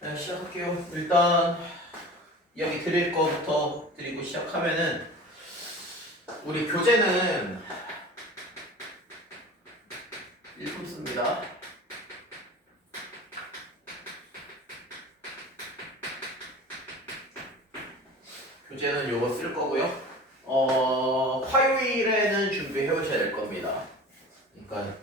네, 시작할게요. 일단 이야기 드릴 거부터 드리고 시작하면은 우리 교재는 일품 씁니다. 교재는 요거 쓸 거고요. 화요일에는 준비해 오셔야 될 겁니다. 그러니까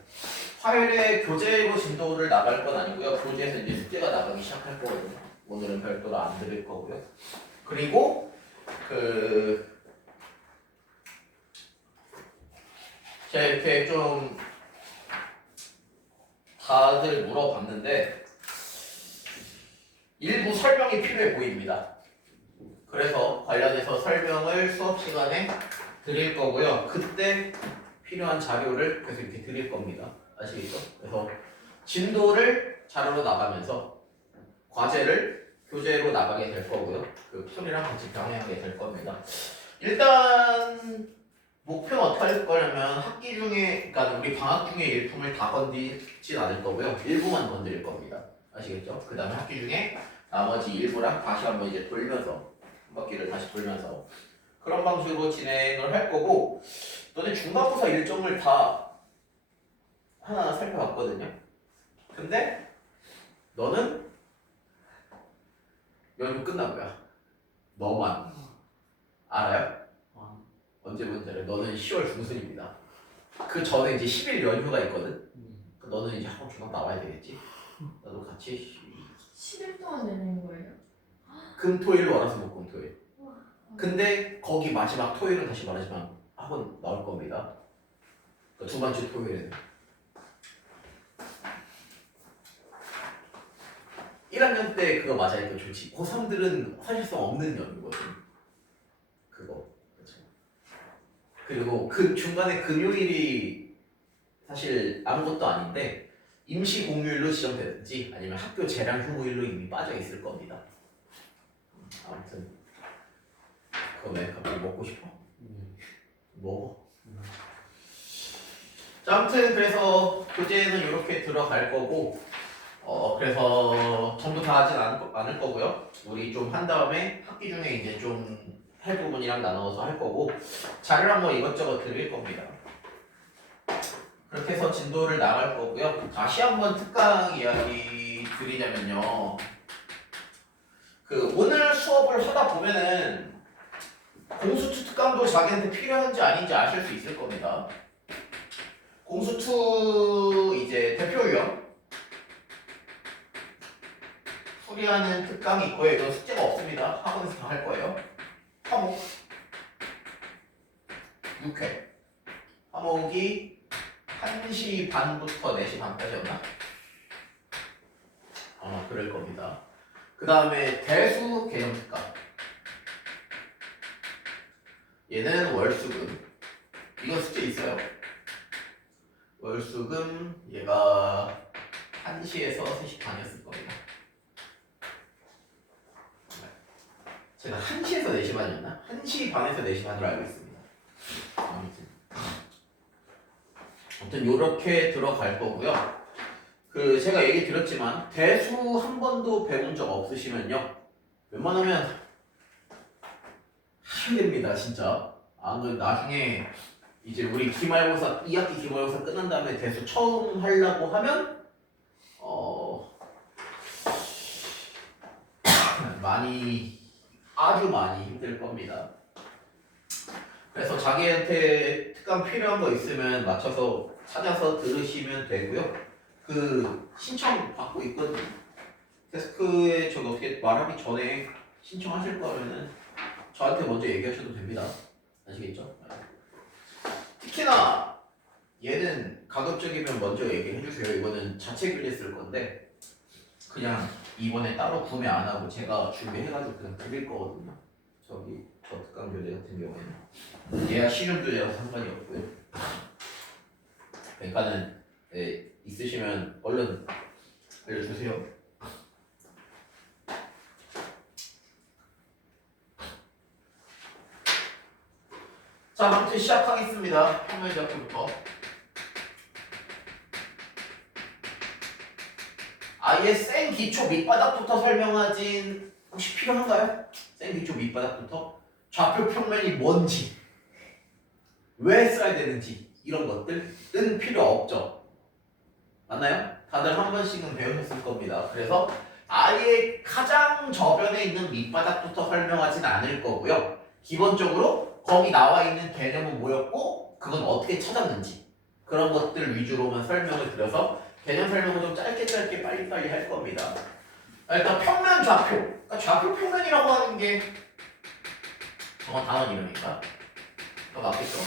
화요일에 교재로 진도를 나갈 건 아니고요. 교재에서 이제 숙제가 나가기 시작할 거거든요. 오늘은 별도로 안 드릴 거고요. 그리고 제가 이렇게 좀 다들 물어봤는데 일부 설명이 필요해 보입니다. 그래서 관련해서 설명을 수업 시간에 드릴 거고요. 그때 필요한 자료를 계속 이렇게 드릴 겁니다. 아시겠죠? 그래서 진도를 자료로 나가면서 과제를 교재로 나가게 될 거고요. 그 풀이랑 같이 병행하게 될 겁니다. 일단 목표는 어떻게 할 거냐면 학기 중에, 그러니까 우리 방학 중에 일품을 다 건드리진 않을 거고요. 일부만 건드릴 겁니다. 아시겠죠? 그 다음에 학기 중에 나머지 일부랑 다시 한번 이제 돌면서 한 바퀴를 다시 돌면서 그런 방식으로 진행을 할 거고, 너네 중간고사 일정을 다 하나 살펴봤거든요. 근데 너는 연휴 끝나고요. 너만 알아요? 언제 뭔지 알아요? 너는 10월 중순입니다. 그 전에 이제 10일 연휴가 있거든. 너는 이제 학원 중간 나와야 되겠지. 나도 같이 10일 동안 내는 거예요? 금토일로 알아서 목 금토일. 근데 거기 마지막 토요일은 다시 말하지만 학원 나올 겁니다. 그러니까 두 번째 토요일에는 1학년 때 그거 맞아요. 그거 좋지. 고3들은 사실상 없는 연휴거든. 그거. 그렇죠. 그리고 그 중간에 금요일이 사실 아무것도 아닌데 임시 공휴일로 지정되든지 아니면 학교 재량 휴무일로 이미 빠져 있을 겁니다. 아무튼 그거 왜 갑자기 먹고 싶어? 먹어. 자, 아무튼 그래서 교재는 이렇게 들어갈 거고, 그래서 전부 다 하진 않을 거고요. 우리 좀 한 다음에 학기 중에 이제 좀 할 부분이랑 나눠서 할 거고, 자료랑 뭐 이것저것 드릴 겁니다. 그렇게 해서 진도를 나갈 거고요. 다시 한번 특강 이야기 드리자면요. 오늘 수업을 하다 보면은 공수2 특강도 자기한테 필요한지 아닌지 아실 수 있을 겁니다. 공수2 이제 대표유형 풀이하는 특강이 있고요. 이건 숙제가 없습니다. 학원에서 다 할 거예요. 화목 6회. 화목이 1시 반부터 4시 반까지였나? 아마 그럴 겁니다. 그 다음에 대수 개념 특강. 얘는 월수금. 이거 숙제 있어요. 월수금 얘가 1시에서 3시 반이었을 겁니다. 제가 1시에서 4시 반이었나? 1시 반에서 4시 반으로 알고 있습니다. 아무튼 요렇게 들어갈 거고요. 제가 얘기 드렸지만 대수 한 번도 배운 적 없으시면요. 웬만하면 하셔야 됩니다. 진짜. 나중에 이제 우리 기말고사 2학기 기말고사 끝난 다음에 대수 처음 하려고 하면 아주 많이 힘들 겁니다. 그래서 자기한테 특강 필요한 거 있으면 맞춰서 찾아서 들으시면 되고요. 신청 받고 있거든요. 데스크에 저기 어떻게 말하기 전에 신청하실 거면은 저한테 먼저 얘기하셔도 됩니다. 아시겠죠? 특히나 얘는 가급적이면 먼저 얘기해 주세요. 이거는 자체 교재 쓸 건데 그냥 이번에 따로 구매 안 하고 제가 준비해가지고 그냥 드릴 거거든요. 저 특강 교재 같은 경우에는 얘가 실용 교재라서 상관이 없고요. 그러니까는 있으시면 얼른 알려주세요. 자, 아무튼 시작하겠습니다. 화면 잡기부터. 아예 생 기초 밑바닥부터 설명하진 혹시 필요한가요? 생 기초 밑바닥부터 좌표 평면이 뭔지 왜 써야 되는지 이런 것들은 필요 없죠. 맞나요? 다들 한 번씩은 배우셨을 겁니다. 그래서 아예 가장 저변에 있는 밑바닥부터 설명하진 않을 거고요. 기본적으로 거기 나와 있는 개념은 뭐였고 그건 어떻게 찾았는지 그런 것들 위주로만 설명을 드려서 개념 설명을 좀 짧게 빨리빨리 할 겁니다. 일단 평면 좌표. 그러니까 좌표 평면이라고 하는 게 저건 단원 이름이니까 더 맞겠죠?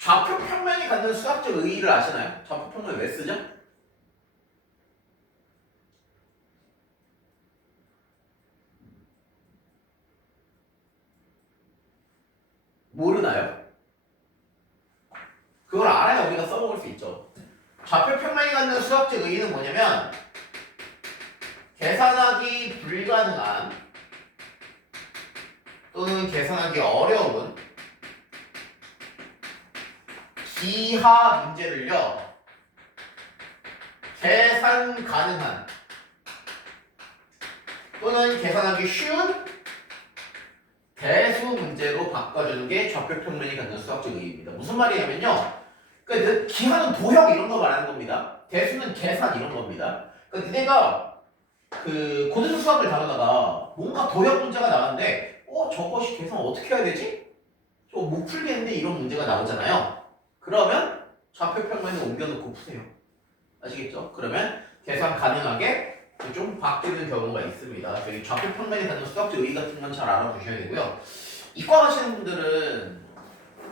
좌표 평면이 갖는 수학적 의의를 아시나요? 좌표 평면 왜 쓰죠? 모르나요? 그걸 알아야 우리가 써먹을 수 있죠. 좌표 평면이 갖는 수학적 의의는 뭐냐면 계산하기 불가능한 또는 계산하기 어려운 기하 문제를요 계산 가능한 또는 계산하기 쉬운 대수 문제로 바꿔주는 게 좌표 평면이 갖는 수학적 의의입니다. 무슨 말이냐면요 그러니까 기하는 도형 이런 거 말하는 겁니다. 대수는 계산 이런 겁니다. 그러니까 니네가 그 고등 수학을 다루다가 뭔가 도형 문제가 나왔는데 저것이 계산 어떻게 해야 되지? 저 못 풀겠는데 이런 문제가 나오잖아요. 그러면 좌표 평면에 옮겨놓고 푸세요. 아시겠죠? 그러면 계산 가능하게 좀 바뀌는 경우가 있습니다. 저희 좌표 평면이 갖는 수학적 의의 같은 건 잘 알아두셔야 되고요. 이과 하시는 분들은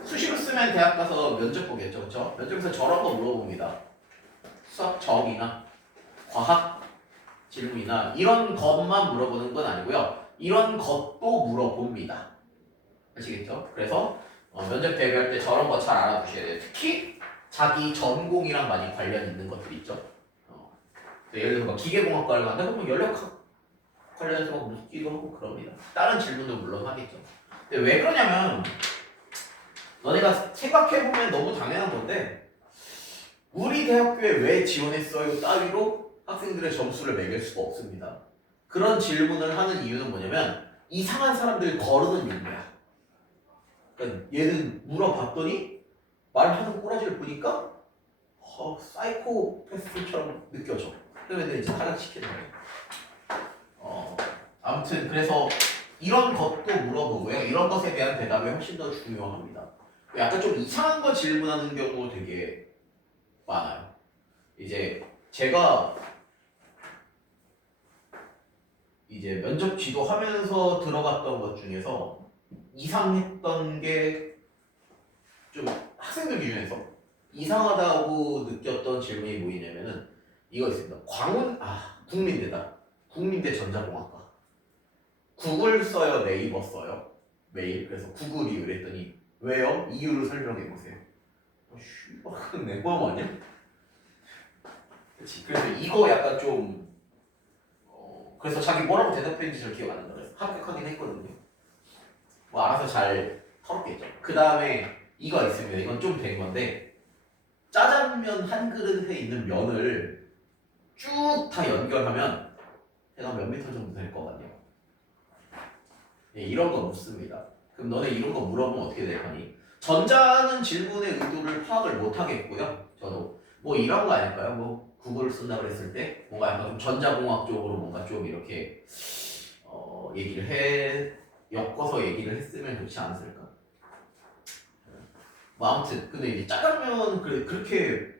수시로 쓰면 대학 가서 면접 보겠죠, 그렇죠? 면접에서 저런 거 물어봅니다. 수학 적이나 과학 질문이나 이런 것만 물어보는 건 아니고요. 이런 것도 물어봅니다. 아시겠죠? 그래서 면접 대비할 때 저런 거 잘 알아두셔야 돼요. 특히 자기 전공이랑 많이 관련 있는 것들이 있죠. 예를 들어서 막 기계공학과를 간다 그러면 연력학 관련해서 막 묻기도 하고 그럽니다. 다른 질문도 물론 하겠죠. 근데 왜 그러냐면 너네가 생각해보면 너무 당연한 건데 우리 대학교에 왜 지원했어요 따위로 학생들의 점수를 매길 수가 없습니다. 그런 질문을 하는 이유는 뭐냐면 이상한 사람들 거르는 용도야. 그러니까 얘는 물어봤더니 말하는 꼬라지를 보니까 사이코패스처럼 느껴져. 그러면 이제 탈락시키는 거예요. 아무튼 그래서 이런 것도 물어보고요. 이런 것에 대한 대답이 훨씬 더 중요합니다. 약간 좀 이상한 거 질문하는 경우 되게 많아요. 이제 제가 이제 면접 지도하면서 들어갔던 것 중에서 이상했던 게 좀 학생들 기준에서 이상하다고 느꼈던 질문이 뭐냐면은 이거 있습니다. 국민대다. 국민대 전자공학과. 구글 써요, 네이버 써요? 메일. 그래서 구글이요. 그랬더니 왜요? 이유를 설명해 보세요. 그건 내 마음 아니야? 그렇지. 그래서 이거 약간 좀 그래서 자기 뭐라고 대답했는지 잘 기억 안 난다. 그래서 합격하긴 했거든요. 뭐 알아서 잘 털었겠죠. 그 다음에 이거 있습니다. 이건 좀 된 건데 짜장면 한 그릇에 있는 면을 쭉 다 연결하면 해가 몇 미터 정도 될 것 같네요. 예, 이런 거 묻습니다. 그럼 너네 이런 거 물어보면 어떻게 될 거니? 전자는 질문의 의도를 파악을 못 하겠고요. 저도 뭐 이런 거 아닐까요? 뭐 구글을 쓴다 그랬을 때 뭔가 약간 좀 전자공학 쪽으로 뭔가 좀 이렇게 얘기를 엮어서 얘기를 했으면 좋지 않았을까? 뭐 아무튼 근데 이제 짜장면 그렇게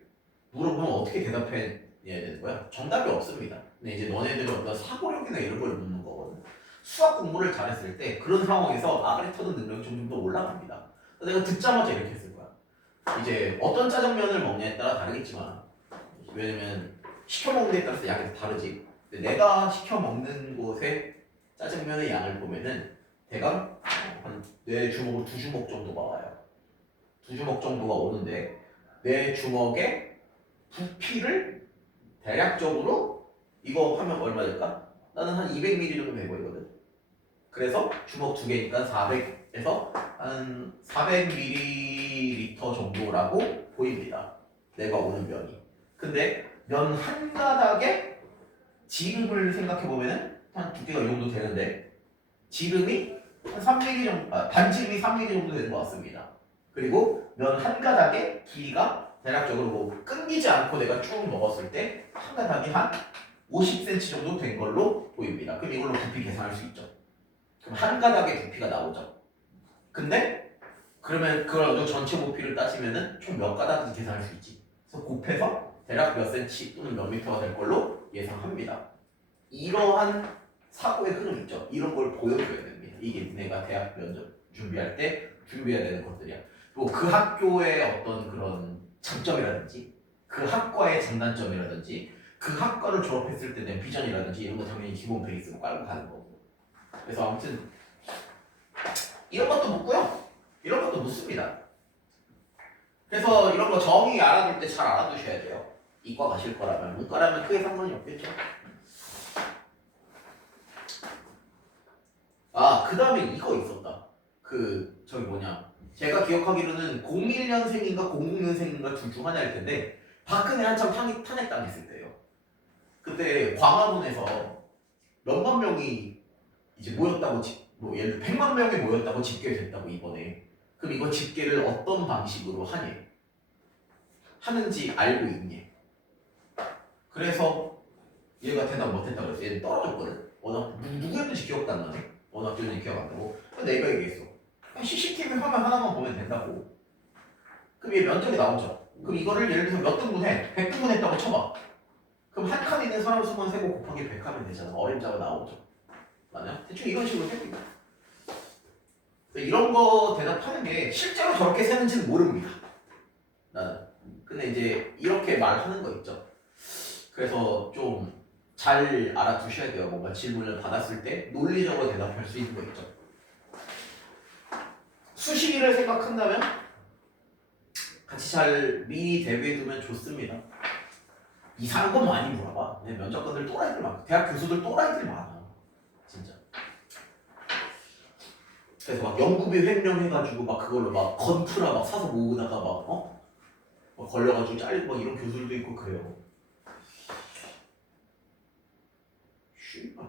물어보면 어떻게 대답해야 되는 거야? 정답이 없습니다. 근데 이제 너네들은 어떤 사고력이나 이런 걸 묻는 거거든. 수학 공부를 잘했을 때 그런 상황에서 아가리 터는 능력이 점점 더 올라갑니다. 내가 듣자마자 이렇게 했을 거야. 이제 어떤 짜장면을 먹냐에 따라 다르겠지만 왜냐면 시켜 먹는 데에 따라서 양이 다르지. 근데 내가 시켜 먹는 곳의 짜장면의 양을 보면은 대강 내 주먹으로 2주먹 정도가 와요. 2주먹 정도가 오는데 내 주먹에 부피를 대략적으로 이거 하면 얼마 될까? 나는 한 200ml 정도 돼 보이거든. 그래서 주먹 2개니까 400에서 한 400ml 정도라고 보입니다. 내가 오는 면이. 근데 면 한 가닥의 지름을 생각해 보면은 한 두께가 이 정도 되는데 지름이 한 3mm 정도, 반지름이 3mm 정도 되는 것 같습니다. 그리고 면 한 가닥의 길이가 대략적으로 뭐 끊기지 않고 내가 쭉 먹었을 때 한 가닥이 한 50cm 정도 된 걸로 보입니다. 그럼 이걸로 부피 계산할 수 있죠. 그럼 한 가닥의 부피가 나오죠. 근데 그러면 그걸 전체 부피를 따지면은 총 몇 가닥인지 계산할 수 있지. 그래서 곱해서 대략 몇 cm 또는 몇 미터가 될 걸로 예상합니다. 이러한 사고의 흐름 있죠. 이런 걸 보여줘야 됩니다. 이게 내가 대학 면접 준비할 때 준비해야 되는 것들이야. 또 그 학교의 어떤 그런 장점이라든지 그 학과의 장단점이라든지 그 학과를 졸업했을 때 내 비전이라든지 이런 거 당연히 기본 베이스로 깔고 가는 거고. 그래서 아무튼 이런 것도 묻고요. 이런 것도 묻습니다. 그래서 이런 거 정의 알아둘 때 잘 알아두셔야 돼요. 이과 가실 거라면 문과라면 크게 상관이 없겠죠. 그 다음에 이거 있었다. 저기 뭐냐. 제가 기억하기로는 01년생인가 00년생인가 둘 중 하나일 텐데 박근혜 한참 탄핵당했을 때예요. 그때 광화문에서 몇만 명이 이제 모였다고 뭐 예를 들어 100만 명이 모였다고 집계됐다고 이번에. 그럼 이거 집계를 어떤 방식으로 하는지 알고 있니? 그래서 얘가 대답 못했다고 그랬어. 얘는 떨어졌거든. 워낙 누구였는지 기억도 안 나네. 워낙 전에 기억 안 나고. 내가 얘기했어. CCTV 화면 하나만 보면 된다고. 그럼 얘 면접에 나오죠. 그럼 이거를 예를 들어서 몇 등분 해? 100등분 했다고 쳐봐. 그럼 한 칸 있는 사람 수만 세고 곱하기 100 하면 되잖아. 어림자가 나오죠. 맞냐? 대충 이런 식으로 세고 있다. 이런 거 대답하는 게 실제로 저렇게 세는지는 모릅니다. 나는. 근데 이제 이렇게 말하는 거 있죠. 그래서 좀 잘 알아두셔야 돼요. 뭔가 질문을 받았을 때 논리적으로 대답할 수 있는 거 있죠. 수식이를 생각한다면 같이 잘 미리 대비해두면 좋습니다. 이상한 건 많이 물어봐. 면접관들 또라이들 많아. 대학 교수들 또라이들 많아. 진짜. 그래서 막 연구비 횡령해가지고 막 그걸로 막 건프라 막 사서 모으다가 막 걸려가지고 잘리고 막 이런 교수들도 있고 그래요.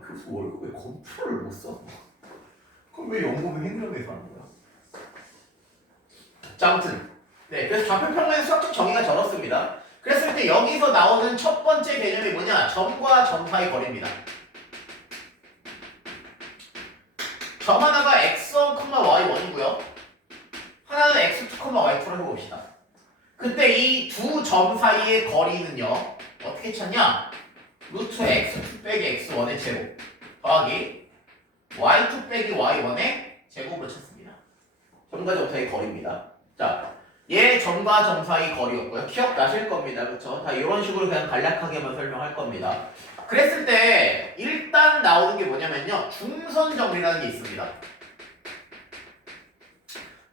교수 월급에 건프라를 못 써? 그럼 왜 연구비 횡령해서 하는 거야? 자, 아무튼 그래서 좌표평면의 수학적 정의가 저렇습니다. 그랬을 때 여기서 나오는 첫 번째 개념이 뭐냐? 점과 점 사이 거리입니다. 점 하나가 x1, y1이고요. 하나는 x2, y2로 해봅시다. 그때 이 두 점 사이의 거리는요. 어떻게 찾냐? 루트 x2 빼기 x1의 제곱 더하기 y2 빼기 y1의 제곱으로 찾습니다. 점과 점 사이 거리입니다. 자, 얘 점과 점 사이 거리였고요. 기억나실 겁니다. 그쵸? 다 이런 식으로 그냥 간략하게만 설명할 겁니다. 그랬을 때 일단 나오는 게 뭐냐면요. 중선 정리라는 게 있습니다.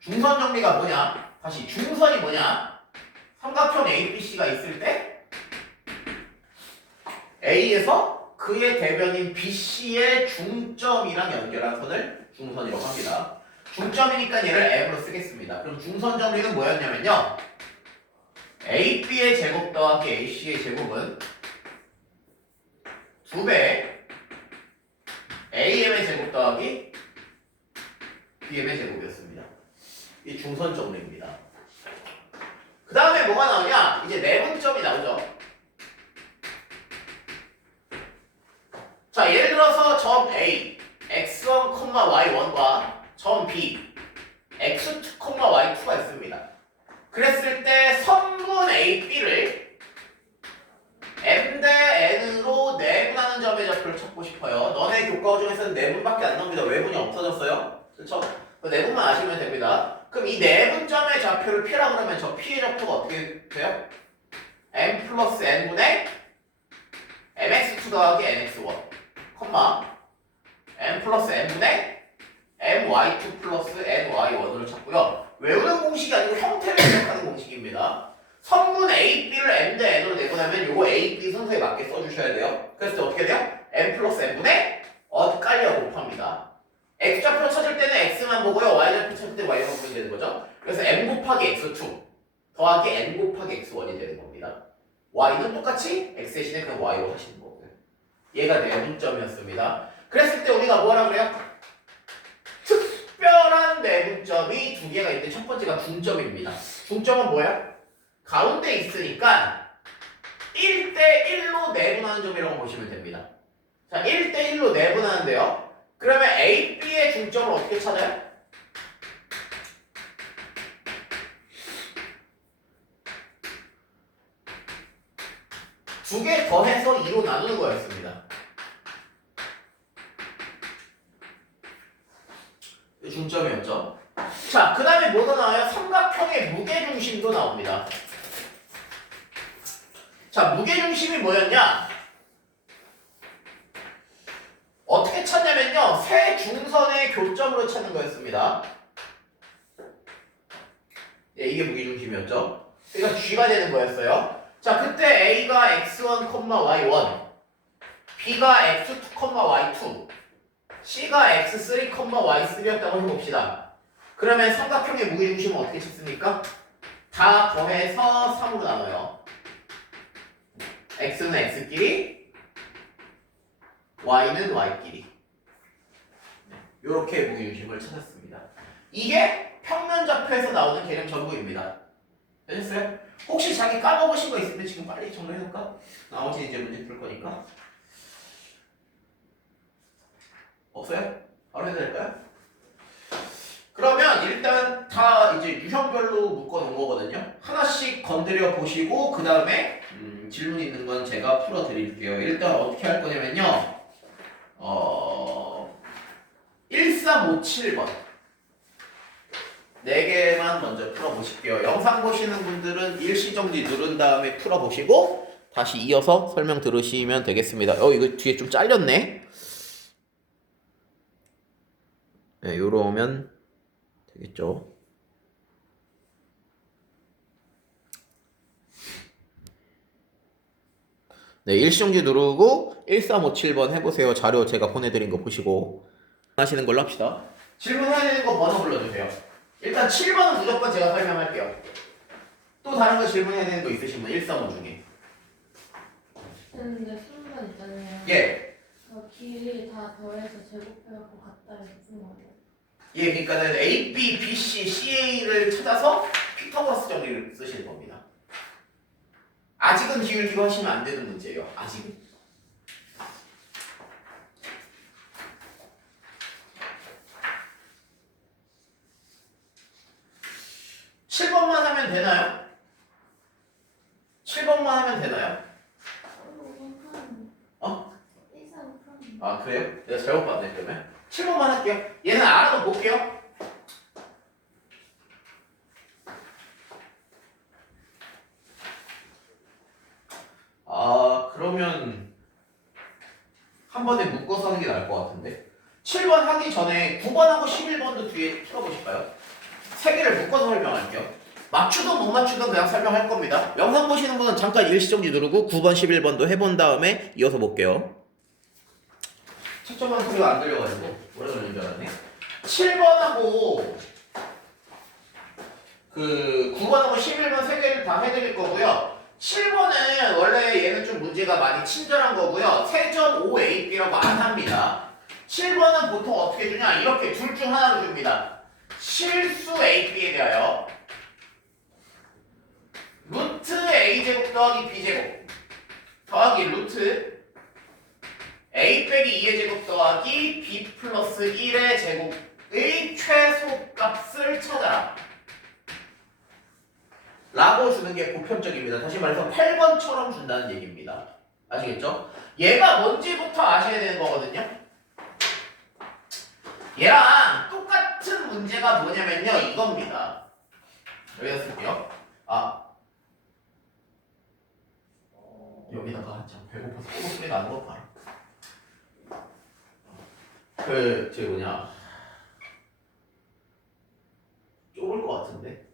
중선 정리가 뭐냐? 다시 중선이 뭐냐? 삼각형 ABC가 있을 때 A에서 그의 대변인 BC의 중점이랑 연결한 선을 중선이라고 합니다. 중점이니까 얘를 M으로 쓰겠습니다. 그럼 중선 정리는 뭐였냐면요. AB의 제곱 더하기 AC의 제곱은 2배 AM의 제곱 더하기 BM의 제곱이었습니다. 이 중선 정리입니다. 그 다음에 뭐가 나오냐? 이제 내분점이 나오죠. 자, 예를 들어서 점 A, x1, y1과 점 B, x2, y2가 있습니다. 그랬을 때 선분 AB를 M 대 N으로 내분하는 점의 좌표를 찾고 싶어요. 너네 교과 중에서는 내분밖에 안 나옵니다. 외분이 없어졌어요. 그렇죠? 내분만 아시면 됩니다. 그럼 이 내분점의 좌표를 P라 그러면 저 P의 좌표가 어떻게 돼요? M 플러스 N분의 MX2 더하기 NX1 M 플러스 N분의 MY2 플러스 NY1으로 찾고요. 외우는 공식이 아니고 형태를 생각하는 공식입니다. 선분 AB를 M 대 N으로 내보내면 요거 AB 순서에 맞게 써주셔야 돼요. 그래서 어떻게 돼요? M 플러스 N분의 엇갈려 곱합니다. X좌표 찾을 때는 X만 보고요. Y좌표 찾을 때 Y만 보면 되는 거죠. 그래서 M 곱하기 X2 더하기 N 곱하기 X1이 되는 겁니다. y는 똑같이 x 대신에 그냥 y로 하시는 거고요. 얘가 내분점이었습니다. 그랬을 때 우리가 뭐라 그래요? 특별한 내분점이 두 개가 있는데 첫 번째가 중점입니다. 중점은 뭐예요? 가운데 있으니까 1대1로 내분하는 점이라고 보시면 됩니다. 자, 1대1로 내분하는데요. 그러면 A, B의 중점을 어떻게 찾아요? 두 개 더해서 2로 나누는 거였습니다. 중점이었죠. 자, 그 다음에 뭐가 나와요? 삼각형의 무게중심도 나옵니다. 자, 무게중심이 뭐였냐? 어떻게 찾냐면요. 세 중선의 교점으로 찾는 거였습니다. 예, 이게 무게중심이었죠. 그러니까 G가 되는 거였어요. 자, 그때 A가 x1, y1, B가 x2, y2, C가 x3, y3였다고 해봅시다. 그러면 삼각형의 무게중심은 어떻게 찾습니까? 다 더해서 3으로 나눠요. x는 x끼리, y는 y끼리. 이렇게 무게중심을 찾았습니다. 이게 평면좌표에서 나오는 개념 전부입니다. 되셨어요? 혹시 자기 까먹으신 거 있으면 지금 빨리 정리해놓을까? 나머지 이제 문제 풀 거니까. 없어요? 바로 해도 될까요? 그러면 일단 다 이제 유형별로 묶어 놓은 거거든요. 하나씩 건드려 보시고 그 다음에 질문 있는 건 제가 풀어 드릴게요. 일단 어떻게 할 거냐면요. 1357번 4개만 먼저 풀어보실게요. 영상 보시는 분들은 일시정지 누른 다음에 풀어보시고 다시 이어서 설명 들으시면 되겠습니다. 이거 뒤에 좀 잘렸네. 네, 요러면 되겠죠. 네, 일시정지 누르고 1357번 해보세요. 자료 제가 보내드린 거 보시고 하시는 걸로 합시다. 질문해야 되는 거 번호 불러주세요. 일단 7번은 무조건 제가 설명할게요. 또 다른 거 질문해야 되는 거 있으신 분 135 중에. 근데 순간 있잖아요. 예. 길이 다 더해서 제곱해갖고 같다 해서 쓴 거예요. 예, 그러니까는 A, B, B, C, CA를 찾아서 피타고라스 정리를 쓰시는 겁니다. 아직은 기울기고 하시면 안 되는 문제예요. 아직은. (7번만) 하면 되나요? 7번만 하면 되나요? 어? 아, 그래요? 내가 잘못 봤네, 그러면. 7번만 할게요. 얘는 알아도 볼게요. 그러면 한 번에 묶어서 하는 게 나을 것 같은데. 7번 하기 전에 9번하고 11번도 뒤에 풀어보실까요? 3개를 묶어서 설명할게요. 맞추든 못 맞추든 그냥 설명할 겁니다. 영상 보시는 분은 잠깐 일시정지 누르고 9번, 11번도 해본 다음에 이어서 볼게요. 채점하는 소리가 안 들려가지고 오래 걸리는 줄 알았네. 7번하고 9번하고 11번 3개를 다 해드릴 거고요. 7번은 원래 얘는 좀 문제가 많이 친절한 거고요. 세점 5AB라고 안 합니다. 7번은 보통 어떻게 주냐? 이렇게 둘 중 하나로 줍니다. 실수 AB에 대하여 루트 A제곱 더하기 B제곱 더하기 루트 A 빼기 2의 제곱 더하기 B 플러스 1의 제곱의 최소값을 찾아라 라고 주는 게 보편적입니다. 다시 말해서 8번처럼 준다는 얘기입니다. 아시겠죠? 얘가 뭔지부터 아셔야 되는 거거든요. 얘랑 똑같은 문제가 뭐냐면요. 이겁니다. 여기다 쓸게요. 여기다가 참 배고파서 꼬고 소리 나는 거 봐라. 저기 뭐냐. 좁을 것 같은데.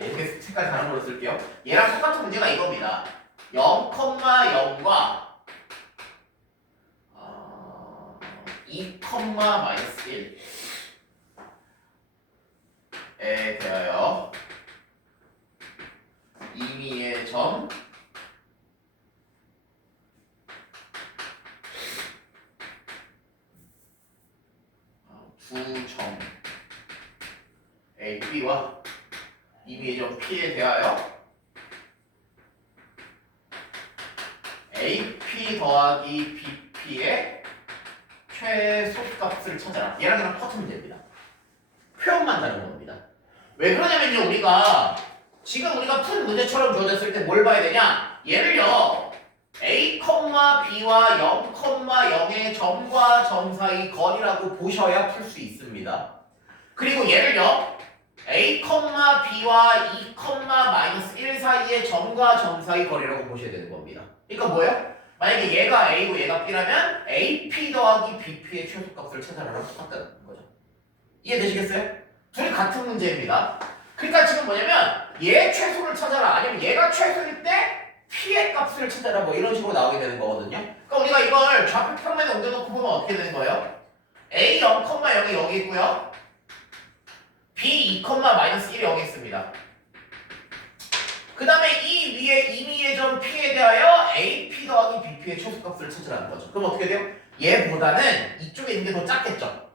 이렇게 색깔 다른 걸로 쓸게요. 얘랑 똑같은 문제가 이겁니다. 0,0과 2, -1에 대하여 임의의 점 A와 임의의 점 P에 대하여 AP 더하기 BP의 최소값을 찾아라. 얘랑 얘랑 똑같은 문제입니다. 표현만 다른 겁니다. 왜 그러냐면요, 지금 우리가 푼 문제처럼 주어졌을 때 뭘 봐야 되냐? 얘를요, A, B와 0, 0의 점과 점 사이 거리라고 보셔야 풀 수 있습니다. 그리고 얘를요, A, B와 2, -1 사이의 점과 점 사이 거리라고 보셔야 되는 겁니다. 그러니까 뭐예요? 만약에 얘가 A고 얘가 B라면 AP 더하기 BP의 최소값을 찾아라랑 똑같다는 거죠. 이해되시겠어요? 둘이 같은 문제입니다. 그러니까 지금 뭐냐면 얘 최소를 찾아라 아니면 얘가 최소일 때 P의 값을 찾아라 뭐 이런 식으로 나오게 되는 거거든요. 그러니까 우리가 이걸 좌표 평면에 옮겨놓고 보면 어떻게 되는 거예요? A 0, 0이 여기 있고요. B 2, -1이 여기 있습니다. 그 다음에 이 위에 임의의 점 P에 대하여 AP 더하기 BP의 최소값을 찾으라는 거죠. 그럼 어떻게 돼요? 얘보다는 이쪽에 있는 게 더 작겠죠?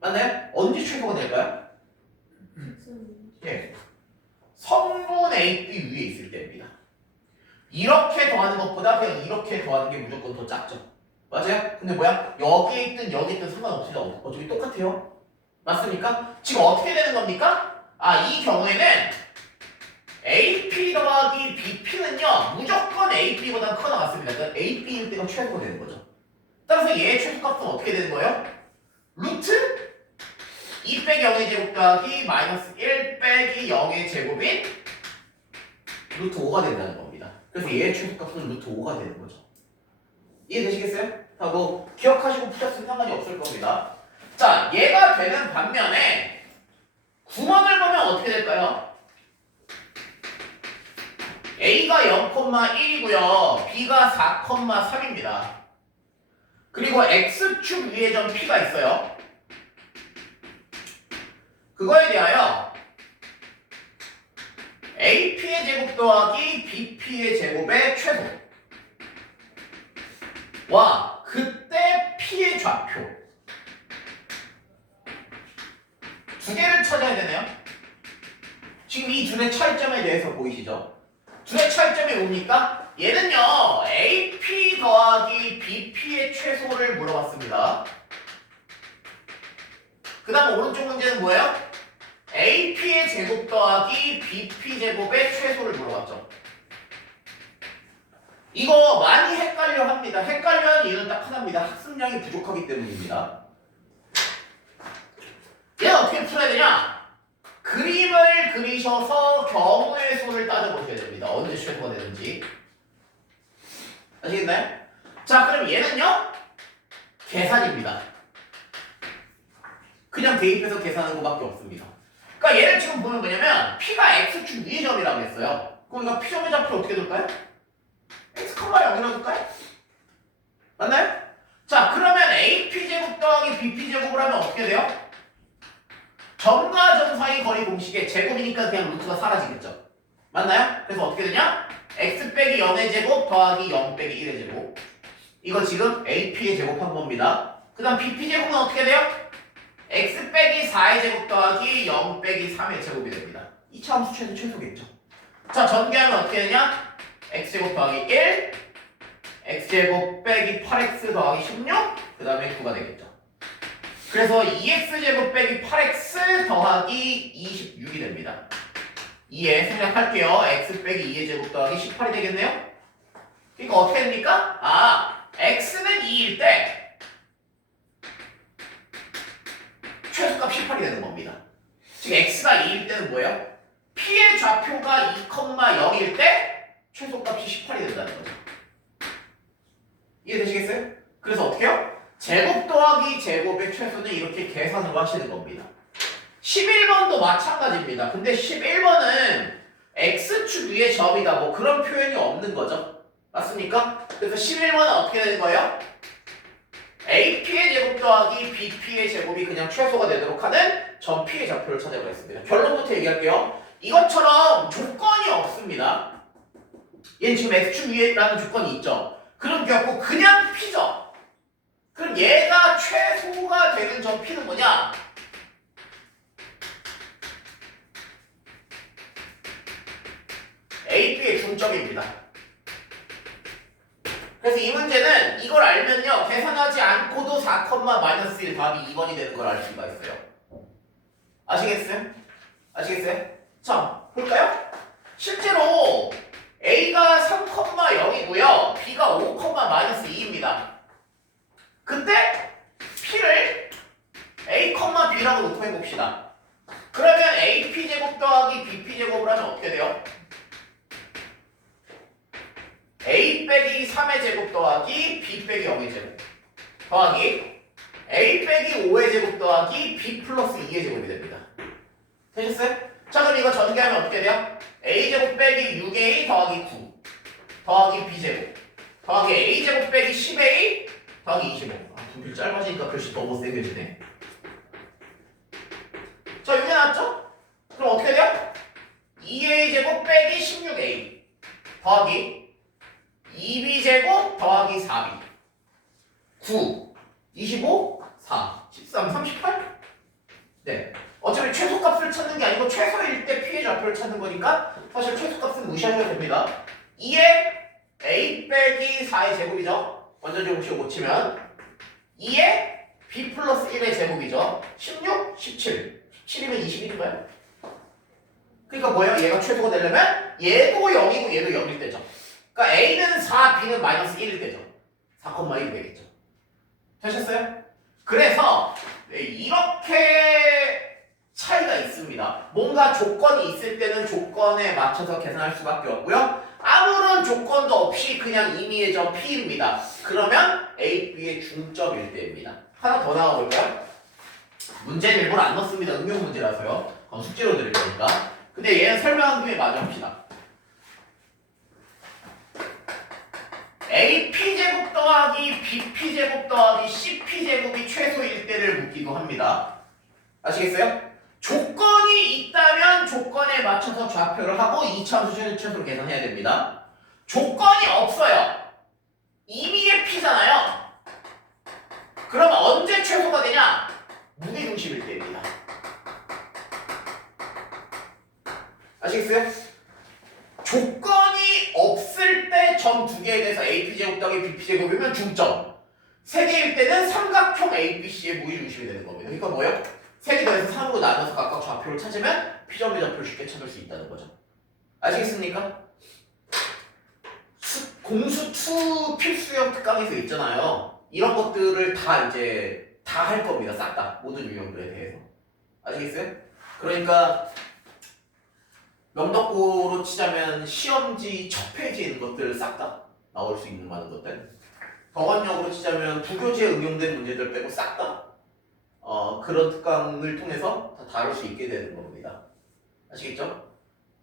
맞나요? 언제 최소가 될까요? 예. 성분 AP 위에 있을 때입니다. 이렇게 더하는 것보다 그냥 이렇게 더하는 게 무조건 더 작죠? 맞아요? 근데 뭐야? 여기에 있든 여기에 있든 상관없습니다. 어차피 똑같아요. 맞습니까? 지금 어떻게 되는 겁니까? 이 경우에는 AP 더하기 BP는요 무조건 AB보다 커 나갔습니다. 그러니까 AB일 때가 최소가 되는 거죠. 따라서 얘의 최소값은 어떻게 되는 거예요? 루트 2 빼기 0의 제곱 더하기 -1 빼기 0의 제곱인 루트 5가 된다는 겁니다. 그래서 얘의 최소값은 루트 5가 되는 거죠. 이해되시겠어요? 뭐 기억하시고 푸셨으면 상관이 없을 겁니다. 자, 얘가 되는 반면에 9번을 보면 어떻게 될까요? A가 0,1이고요. B가 4,3입니다. 그리고 X축 위에 점 P가 있어요. 그거에 대하여 AP의 제곱 더하기 BP의 제곱의 최소와 그때 P의 좌표 두 개를 찾아야 되네요. 지금 이 둘의 차이점에 대해서 보이시죠? 둘의 차이점이 뭡니까? 얘는요 AP 더하기 BP의 최소를 물어봤습니다. 그 다음 오른쪽 문제는 뭐예요? AP의 제곱 더하기 BP 제곱의 최소를 물어봤죠. 이거 많이 헷갈려 합니다. 헷갈려하는 이유는 딱 하나입니다. 학습량이 부족하기 때문입니다. 얘는 어떻게 풀어야 되냐? 그림을 그리셔서 경우의 수를 따져보셔야 됩니다. 언제 최소가 되는지. 아시겠나요? 자, 그럼 얘는요? 계산입니다. 그냥 대입해서 계산하는 것밖에 없습니다. 그러니까 얘를 지금 보면 뭐냐면 P가 X축 위의 점이라고 했어요. 그럼 이거 P점의 좌표를 어떻게 둘까요? X, 0이라고 둘까요? 맞나요? 자, 그러면 AP제곱 더하기 BP제곱을 하면 어떻게 돼요? 점과 점 사이 거리 공식의 제곱이니까 그냥 루트가 사라지겠죠. 맞나요? 그래서 어떻게 되냐? x 빼기 0의 제곱 더하기 0 빼기 1의 제곱. 이거 지금 AP의 제곱한 겁니다. 그 다음 BP 제곱은 어떻게 돼요? x 빼기 4의 제곱 더하기 0 빼기 3의 제곱이 됩니다. 2차 함수 최소겠죠. 자, 전개하면 어떻게 되냐? x제곱 더하기 1 x제곱 빼기 8x 더하기 16 그 다음에 9가 되겠죠. 그래서 2x제곱 빼기 8x 더하기 26이 됩니다. 2에 생략할게요. x 빼기 2의 제곱 더하기 18이 되겠네요. 그러니까 어떻게 됩니까? x는 2일 때 최소값 18이 되는 겁니다. 지금 x가 2일 때는 뭐예요? p의 좌표가 2,0일 때 최소값이 18이 된다는 거죠. 이해되시겠어요? 그래서 어떻게 해요? 제곱 더하기 제곱의 최소는 이렇게 계산을 하시는 겁니다. 11번도 마찬가지입니다. 근데 11번은 x축 위에 점이다 뭐 그런 표현이 없는 거죠. 맞습니까? 그래서 11번은 어떻게 되는 거예요? AP의 제곱 더하기 BP의 제곱이 그냥 최소가 되도록 하는 점 P의 좌표를 찾아보겠습니다. 결론부터 얘기할게요. 이것처럼 조건이 없습니다. 얘는 지금 x축 위에라는 조건이 있죠. 그럼 결국 그냥 P죠. 그럼 얘가 최소가 되는 점 P는 뭐냐? A, B의 중점입니다. 그래서 이 문제는 이걸 알면요. 계산하지 않고도 4,-1 답이 2번이 되는 걸 알 수가 있어요. 아시겠어요? 아시겠어요? 자, 볼까요? 실제로 A가 3,0이고요. B가 5,-2입니다. 그때 P를 A, B라고 놓고 해봅시다. 그러면 AP제곱 더하기 BP제곱을 하면 어떻게 돼요? A 빼기 3의 제곱 더하기 B 빼기 0의 제곱 더하기 A 빼기 5의 제곱 더하기 B 플러스 2의 제곱이 됩니다. 되셨어요? 자, 그럼 이거 전개하면 어떻게 돼요? A제곱 빼기 6A 더하기 9 더하기 B제곱 더하기 A제곱 빼기 10A 더하기 25. 분필 짧아지니까 글씨 너무 세게 지네. 자, 이게 나왔죠? 그럼 어떻게 돼요? 2A제곱 빼기 16A 더하기 2B제곱 더하기 4B 9, 25, 4, 13, 38? 네. 어차피 최소값을 찾는 게 아니고 최소일 때 피해 좌표를 찾는 거니까 사실 최소값은 무시하셔도 됩니다. 2에 A 빼기 4의 제곱이죠. 완전 제곱식 못 치면 2에 B 플러스 1의 제곱이죠. 16, 17. 17이면 21인가요? 그러니까 뭐예요? 얘가 최소가 되려면 얘도 0이고 얘도 0일 때죠. 그러니까 A는 4, B는 마이너스 1일 때죠. 4,1이 되겠죠. 되셨어요? 그래서 이렇게 차이가 있습니다. 뭔가 조건이 있을 때는 조건에 맞춰서 계산할 수밖에 없고요. 아무런 조건도 없이 그냥 임의의 점 P입니다. 그러면 A, B의 중점일 때입니다. 하나 더 나와볼까요? 문제는 일부러 안 넣습니다. 응용 문제라서요. 그럼 숙제로 드릴 거니까. 근데 얘는 설명한 김에 마저 합시다. AP제곱 더하기 BP제곱 더하기 CP제곱이 최소일 때를 묻기도 합니다. 아시겠어요? 조건이 있다면 조건에 맞춰서 좌표를 하고 2차함수 최소로 계산해야 됩니다. 조건이 없어요. 임의의 P잖아요. 그러면 언제 최소가 되냐? 무게중심일 때입니다. 아시겠어요? 조건이 없을 때 점 두 개에 대해서 AP제곱 더하기 BP제곱이면 중점. 세 개일 때는 삼각형 ABC의 무게중심이 되는 겁니다. 그러니까 뭐예요? 세 개 더해서 3으로 나눠서 각각 좌표를 찾으면 P점의 좌표를 쉽게 찾을 수 있다는 거죠. 아시겠습니까? 공수 2 필수형 특강에서 있잖아요. 이런 것들을 다 이제 다 할 겁니다. 싹 다. 모든 유형들에 대해서. 아시겠어요? 그러니까 명덕고로 치자면 시험지 첫 페이지에 있는 것들 싹 다 나올 수 있는 많은 것들. 덕원역으로 치자면 부교재에 응용된 문제들 빼고 싹 다 그런 특강을 통해서 다 다룰 수 있게 되는 겁니다. 아시겠죠?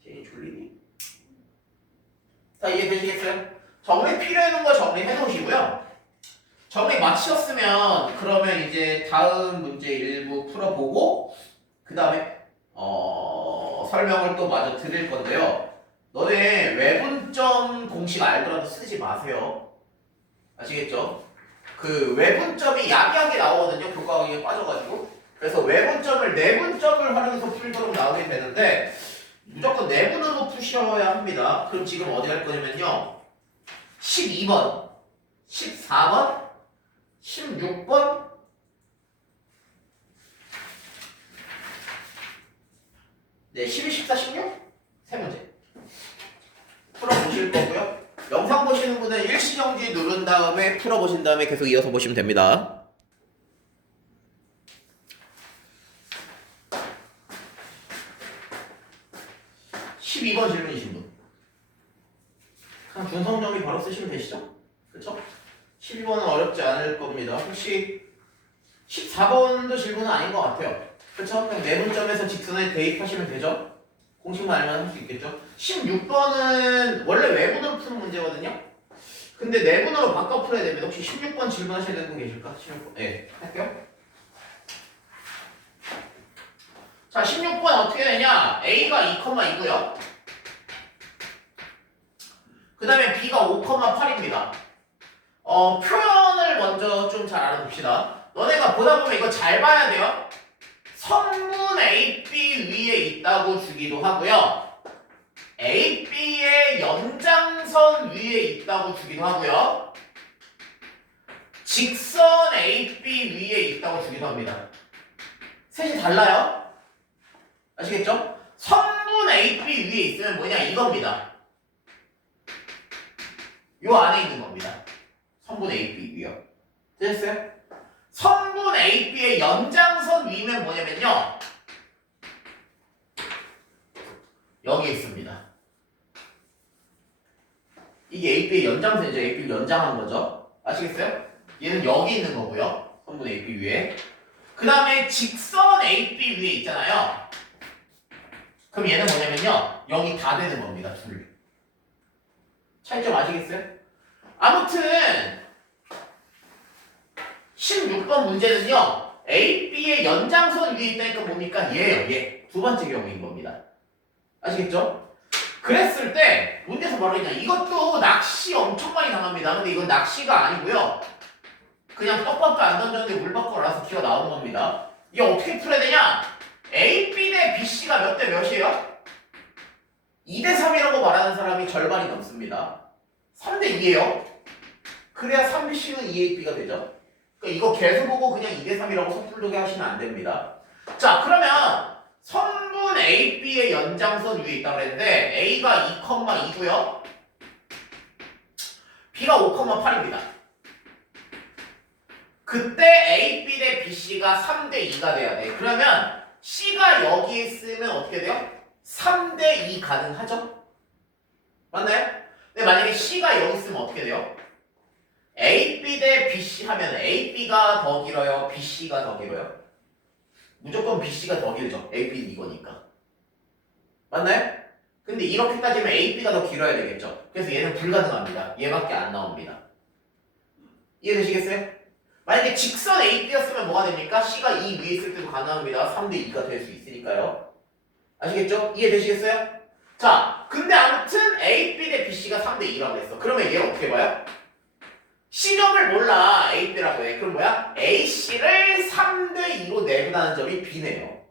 제이 졸리니? 자, 이해되시겠어요? 정리 필요해 놓은 거 정리해 놓으시고요. 정리 마치셨으면 그러면 이제 다음 문제 일부 풀어보고 그 다음에 설명을 또 마저 드릴 건데요. 너네 외분점 공식 알더라도 쓰지 마세요. 아시겠죠? 그 외분점이 야비하게 나오거든요. 교과학에 빠져가지고. 그래서 외분점을 내분점을 활용해서 풀도록 나오게 되는데 무조건 내분으로 푸셔야 합니다. 그럼 지금 어디 할 거냐면요. 12번, 14번, 16번, 네, 12, 14, 16? 세 문제 풀어보실 거고요. 영상 보시는 분은 일시정지 누른 다음에 풀어보신 다음에 계속 이어서 보시면 됩니다. 12번 질문이신 분. 그냥 준성정리 바로 쓰시면 되시죠? 그쵸? 12번은 어렵지 않을 겁니다. 혹시 14번도 질문은 아닌 것 같아요. 그쵸? 그냥 내분점에서 직선에 대입하시면 되죠? 공식만 알면 할 수 있겠죠? 16번은 원래 외분으로 푸는 문제거든요? 근데 내분으로 바꿔 풀어야 됩니다. 혹시 16번 질문하셔야 되는 분 계실까? 16번. 네, 할게요. 자, 16번 어떻게 되냐? A가 2,2고요. 그 다음에 B가 5,8입니다. 표현을 먼저 좀 잘 알아봅시다. 너네가 보다 보면 이거 잘 봐야 돼요. 선문 AB 위에 있다고 주기도 하고요. AB의 AB의 연장선 위에 있다고 주기도 하고요. 직선 AB 위에 있다고 주기도 합니다. 셋이 달라요. 아시겠죠? 선분 AB 위에 있으면 뭐냐 이겁니다. 요 안에 있는 겁니다. 선분 AB 위요. 됐어요? 선분 AB의 연장선 위면 뭐냐면요. 여기 있습니다. 이게 AB의 연장선이죠. AB를 연장한 거죠. 아시겠어요? 얘는 여기 있는 거고요. 선분 AB 위에. 그 다음에 직선 AB 위에 있잖아요. 그럼 얘는 뭐냐면요. 여기 다 되는 겁니다. 둘. 차이점 아시겠어요? 아무튼 16번 문제는요. AB의 연장선 위에 있다니까 뭡니까? 얘예요. 얘. 두 번째 경우인 겁니다. 아시겠죠? 그랬을 때 문제에서 뭐라고 했냐. 이것도 낚시 엄청 많이 당합니다. 근데 이건 낚시가 아니고요. 그냥 떡밥도 안 던졌는데 물 밖으로 나와서 기가 나오는 겁니다. 이게 어떻게 풀어야 되냐? AB 대 BC가 몇 대 몇이에요? 2대 3이라고 말하는 사람이 절반이 넘습니다. 3대 2예요. 그래야 3BC는 2AB가 되죠. 그러니까 이거 계속 보고 그냥 2대 3이라고 섣불르게 하시면 안 됩니다. 자, 그러면 선분 AB의 연장선 위에 있다고 그랬는데 A가 2,2고요. B가 5,8입니다. 그때 AB 대 BC가 3대 2가 돼야 돼. 그러면 C가 여기 있으면 어떻게 돼요? 3대 2 가능하죠? 맞나요? 근데 만약에 C가 여기 있으면 어떻게 돼요? AB 대 BC 하면 AB가 더 길어요? BC가 더 길어요? 무조건 BC가 더 길죠. AB는 이거니까. 맞나요? 근데 이렇게 따지면 AB가 더 길어야 되겠죠. 그래서 얘는 불가능합니다. 얘밖에 안 나옵니다. 이해되시겠어요? 만약에 직선 AB였으면 뭐가 됩니까? C가 이 위에 있을 때도 가능합니다. 3대 2가 될 수 있으니까요. 아시겠죠? 이해되시겠어요? 자, 근데 아무튼 AB 대 BC가 3대 2라고 했어. 그러면 얘를 어떻게 봐요? C점을 몰라. AB라고 해. 그럼 뭐야? AC를 3대 2로 내분하는 점이 B네요.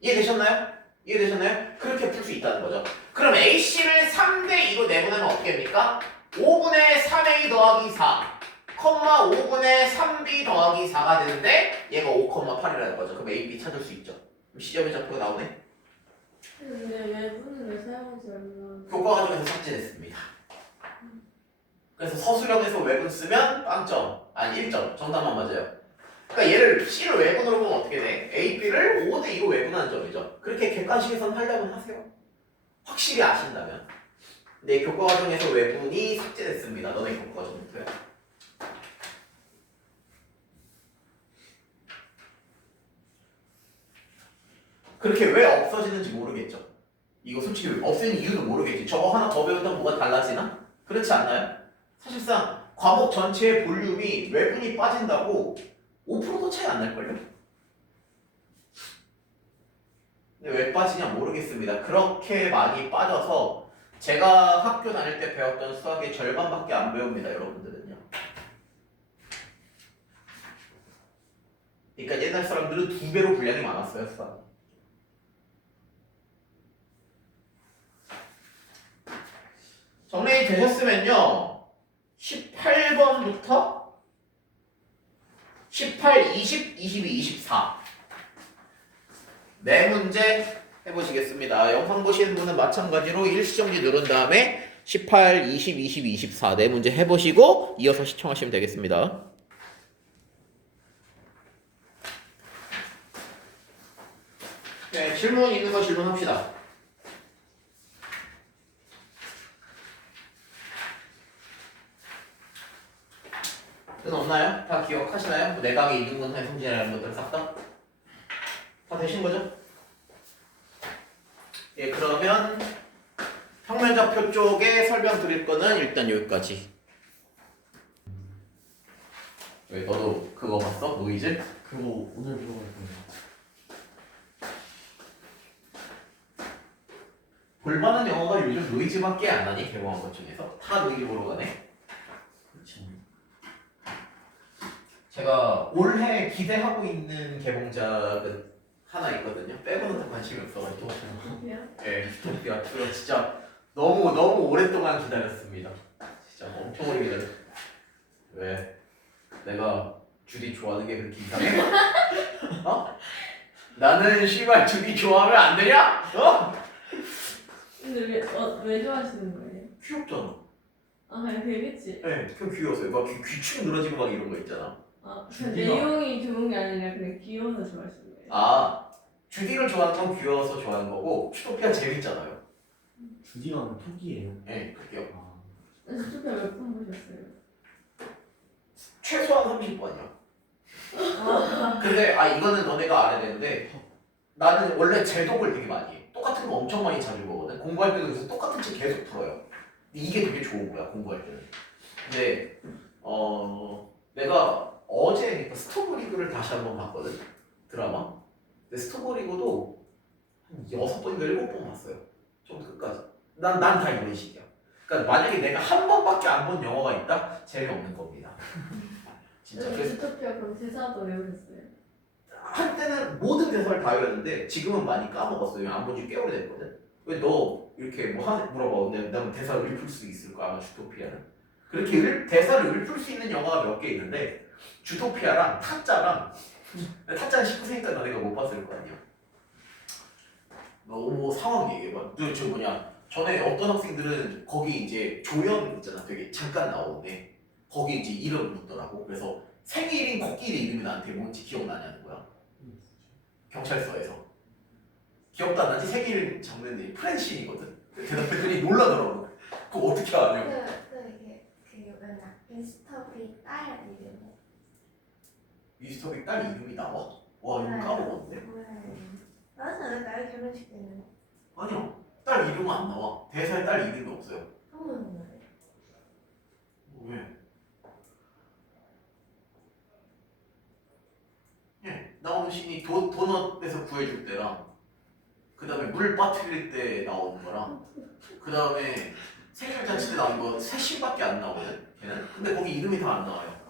이해되셨나요? 이해되셨나요? 그렇게 풀 수 있다는 거죠. 그럼 AC를 3대 2로 내분하면 어떻게 됩니까? 5분의 3A 더하기 4, 5분의 3B 더하기 4가 되는데 얘가 5,8이라는 거죠. 그럼 AB 찾을 수 있죠. 그럼 C점의 좌표가 나오네. 근데 외분을 왜 사용하지 않나? 교과 과정에서 삭제됐습니다. 그래서 서술형에서 외분 쓰면 빵점, 아니 1점, 정답만 맞아요. 그러니까 얘를 C를 외분으로 보면 어떻게 돼? AB를 5대 2로 외분하는 점이죠. 그렇게 객관식에서는 하려면 하세요. 확실히 아신다면. 근데 교과 과정에서 외분이 삭제됐습니다. 너네 교과 과정부터요. 그렇게 왜 없어지는지 모르겠죠. 이거 솔직히 없애는 이유도 모르겠지. 저거 하나 더 배우면 뭐가 달라지나? 그렇지 않나요? 사실상 과목 전체의 볼륨이 외분이 빠진다고 5%도 차이 안 날걸요? 근데 왜 빠지냐 모르겠습니다. 그렇게 많이 빠져서 제가 학교 다닐 때 배웠던 수학의 절반밖에 안 배웁니다. 여러분들은요. 그러니까 옛날 사람들은 2배로 분량이 많았어요. 수학. 정리 되셨으면요. 18번부터 18, 20, 22, 24 네 문제 해보시겠습니다. 영상 보시는 분은 마찬가지로 일시정지 누른 다음에 18, 20, 22, 24 네 문제 해보시고 이어서 시청하시면 되겠습니다. 네, 질문 있는 거 질문합시다. 뜻 없나요? 다 기억하시나요? 뭐 내각의 이등분의 성질이라는 것들 싹 다? 다 되신 거죠? 예, 그러면 평면좌표 쪽에 설명 드릴 거는 일단 여기까지. 왜 너도 그거 봤어? 노이즈? 그거 오늘 들어갈 거예요. 볼만한 영화가 요즘 노이즈밖에 안 하니? 개봉한 것 중에서 다 노이즈 보러 가네. 그렇지. 제가 올해 기대하고 있는 개봉작은 하나 있거든요. 빼고는 다 관심이 없어가지고. 그냥 예, 디토피아 그거 진짜 너무 오랫동안 기다렸습니다. 진짜 엄청 오래 기다렸어. 왜? 내가 주디 좋아하는 게 그렇게 이상해? 어? 나는 씨발 주디 좋아하면 안 되냐? 어? 근데 왜 좋아하시는 거예요? 귀엽잖아. 아 그냥 되겠지. 네, 그 귀여워서요. 막 귀축 늘어지고 막 이런 거 있잖아. 그 주디가- 내용이 좋은 게 아니라 그냥 귀여워서 좋아하시는 거예요. 아, 주디를 좋아하는 건 귀여워서 좋아하는 거고 슈토피아 재밌잖아요. 주디가 토끼예요. 네, 그게요. 아, 수첩에 몇번 보셨어요? 최소한 30번이요. 아, 근데 이거는 너네가 알아야 되는데 나는 원래 제독을 되게 많이 해. 똑같은 거 엄청 많이 자주 보거든. 공부할 때도 그래서 똑같은 책 계속 풀어요. 근데 이게 되게 좋은 거야 공부할 때는. 근데 내가 어제 그 스토브리그를 다시 한번 봤거든 드라마. 근데 스토브리그도 한 6번인가 7번 봤어요. 좀 끝까지. 난 다 이런 식이야. 그러니까 만약에 내가 한 번밖에 안 본 영화가 있다? 재미없는 겁니다. 진짜. 그래서 유토피아 그럼 대사도 외우셨어요? 한때는 모든 대사를 다 외웠는데 지금은 많이 까먹었어요. 안 본 지 꽤 오래됐거든. 왜 너 이렇게 물어봐. 근데 난 대사를 읊을 수 있을까? 아마 주토피아는. 그렇게 대사를 읊을 수 있는 영화가 몇 개 있는데 주토피아랑 타짜랑 타짜는 19세니까 너네가 못 봤을 거 아니야. 너 상황 얘기해봐. 저 뭐냐 전에 어떤 학생들은 거기 이제 조연 있잖아. 되게 잠깐 나오는데 거기 이제 이름 묻더라고. 그래서 생일인 코끼리 이름이 나한테 뭔지 기억나냐는 거야. 경찰서에서. 기억도 안 나지? 생일 장면이 프랜신이거든. 대답했더니 놀라더라고. 그거 어떻게 아냐고. 이게 뭐냐 인스터비 딸 이름 미스터빅 딸 이름이 나와? 와 이거 까먹었네. 맞아 나의 결혼식 때는 아니야. 딸 이름은 안 나와. 대사에 딸 이름이 없어요. 한 번은 왜? 예, 나오는 씬이 도넛에서 구해줄 때랑 그 다음에 물 빠뜨릴 때 나오는 거랑 그 다음에 생일잔치 때 나오는 거 세 씬밖에 안 나오거든 걔는. 근데 거기 이름이 다 안 나와요.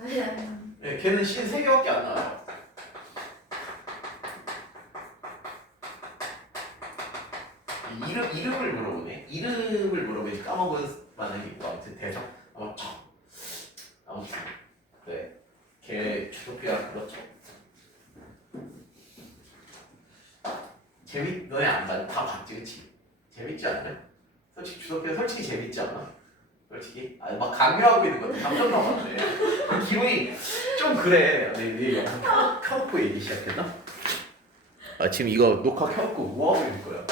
아니야 예, 걔는 씬 3개밖에 안 나와요. 이름을 물어보네. 이름을 물어보니 까먹은 만한 게 있고 아무튼 대사 아무튼 네, 걔 주토피아 그렇죠. 너네 안 봐? 다 봤지 그치? 재밌지 않냐? 솔직히 주토피아 솔직히 재밌지 않아? 솔직히? 막 강요하고 있는 것 같아. 감정 나왔네. 기분이 좀 그래. 내 영상 켜놓고 얘기 시작했나? 지금 이거 녹화 켜놓고 뭐하고 있는 거야?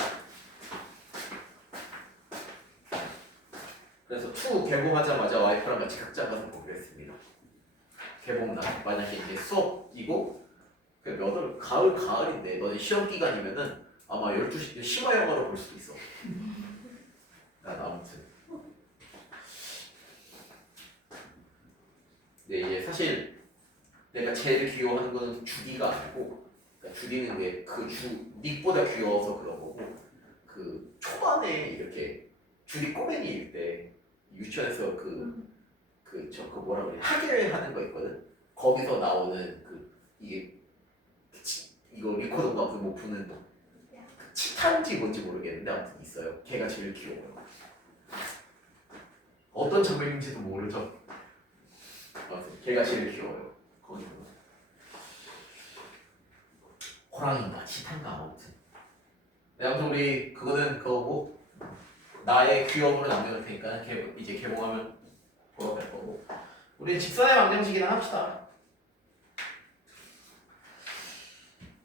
그래서 2 개봉하자마자 와이프랑 같이 각자 가서 보기로 했습니다. 개봉날 만약에 이제 수업이고 몇 월 가을인데 너네 시험 기간이면은 아마 12시 심화 영화로 볼 수도 있어. 난 아무튼 네 이제 사실 내가 제일 귀여워하는 거는 주디가 아니고 그러니까 주디는 왜 닉보다 귀여워서 그런 거고 그 초반에 이렇게 주디 꼬맹이일 때 유치원에서 그 뭐라 그래 하계회 하는 거 있거든. 거기서 나오는 이거 리코더인가 뭐 부는 치탄지 뭔지 모르겠는데 아무튼 있어요. 걔가 제일 귀여워요. 어떤 장면인지도 모르죠. 아무튼 걔가 제일 귀여워요. 거기 호랑이인가 치탄가 아무튼. 네, 아무튼 우리 그거는 그거고 나의 귀여움으로 남겨놓을 테니까 이제 개봉하면 보러 갈 거고 우리 직선의 방정식이나 합시다.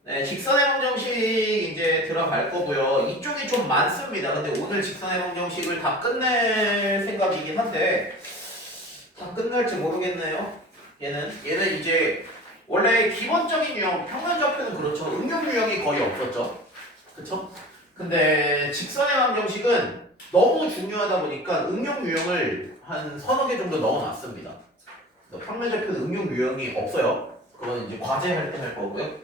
네, 직선의 방정식 이제 들어갈 거고요. 이쪽이 좀 많습니다. 근데 오늘 직선의 방정식을 다 끝낼 생각이긴 한데 다 끝날지 모르겠네요. 얘는 이제 원래 기본적인 유형, 평면좌표는 그렇죠. 응용 유형이 거의 없었죠. 그쵸? 근데 직선의 방정식은 너무 중요하다 보니까 응용 유형을 한 서너 개 정도 넣어놨습니다. 평면좌표는 응용 유형이 없어요. 그건 이제 과제할 때 할 거고요.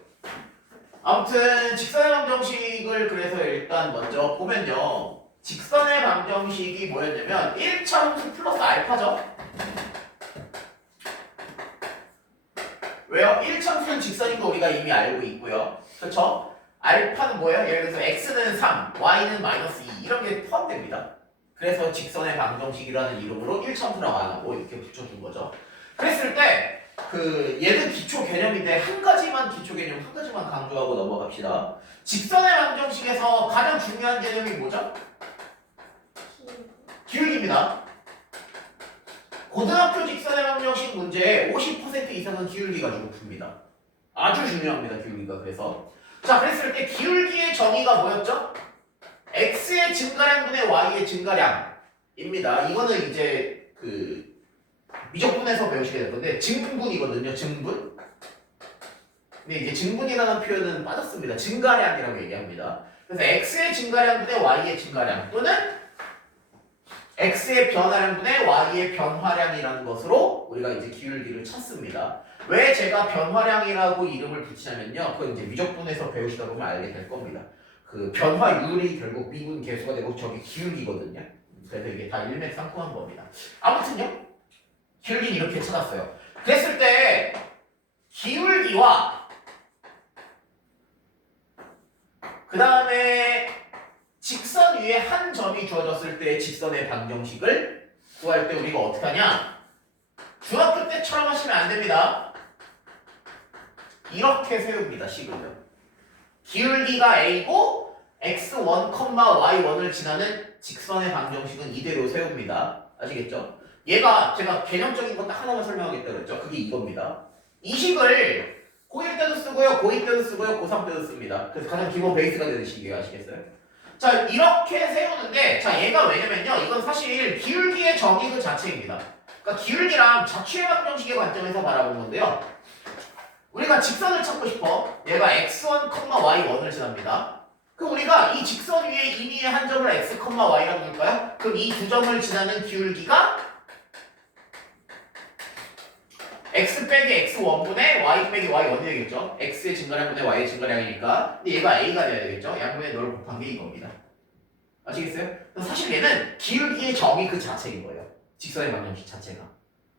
아무튼 직선의 방정식을 그래서 일단 먼저 보면요. 직선의 방정식이 뭐였냐면 1차함수 플러스 알파죠. 왜요? 1차함수는 직선인 거 우리가 이미 알고 있고요. 그렇죠? 알파는 뭐예요? 예를 들어서 x는 3, y는 마이너스 2 이런 게 포함됩니다. 그래서 직선의 방정식이라는 이름으로 1차원표라고 안 하고 이렇게 붙여준 거죠. 그랬을 때 얘는 기초 개념인데 한 가지만 기초 개념 한 가지만 강조하고 넘어갑시다. 직선의 방정식에서 가장 중요한 개념이 뭐죠? 기울기입니다. 고등학교 직선의 방정식 문제에 50% 이상은 기울기 가지고 풉니다. 아주 중요합니다. 기울기가. 그래서 자, 그랬을 때 기울기의 정의가 뭐였죠? x의 증가량분의 y의 증가량입니다. 이거는 이제 미적분에서 배우시게 될 건데 증분이거든요. 증분. 근데 이제 증분이라는 표현은 빠졌습니다. 증가량이라고 얘기합니다. 그래서 x의 증가량분의 y의 증가량 또는 x의 변화량분의 y의 변화량이라는 것으로 우리가 이제 기울기를 찾습니다. 왜 제가 변화량이라고 이름을 붙이냐면요. 그건 이제 미적분에서 배우시다 보면 알게 될 겁니다. 변화율이 결국 미분 계수가 되고 저게 기울기거든요. 그래서 이게 다 일맥상통한 겁니다. 아무튼요. 기울기는 이렇게 찾았어요. 그랬을 때 기울기와 그 다음에 직선 위에 한 점이 주어졌을 때 직선의 방정식을 구할 때 우리가 어떻게 하냐? 중학교 때처럼 하시면 안 됩니다. 이렇게 세웁니다. 식을요. 기울기가 a고 x1, y1을 지나는 직선의 방정식은 이대로 세웁니다. 아시겠죠? 얘가 제가 개념적인 건 딱 하나만 설명하겠다 그랬죠? 그게 이겁니다. 이 식을 고1 때도 쓰고요, 고2 때도 쓰고요, 고3 때도 씁니다. 그래서 가장 기본 베이스가 되는 식이에요. 아시겠어요? 자, 이렇게 세우는데 자, 얘가 왜냐면요. 이건 사실 기울기의 정의 그 자체입니다. 그러니까 기울기랑 자취의 방정식의 관점에서 바라본 건데요. 우리가 직선을 찾고 싶어. 얘가 x1, y1을 지납니다. 그럼 우리가 이 직선 위에 임의의 한 점을 x, y라고 볼까요? 그럼 이 두 점을 지나는 기울기가 x 빼기 x1분의 y 빼기 y1이 되겠죠. x의 증가량분의 y의 증가량이니까. 근데 얘가 a가 돼야 되겠죠. 양분의 너를 곱한 게 이겁니다. 아시겠어요? 사실 얘는 기울기의 정의 그 자체인 거예요. 직선의 방정식 자체가.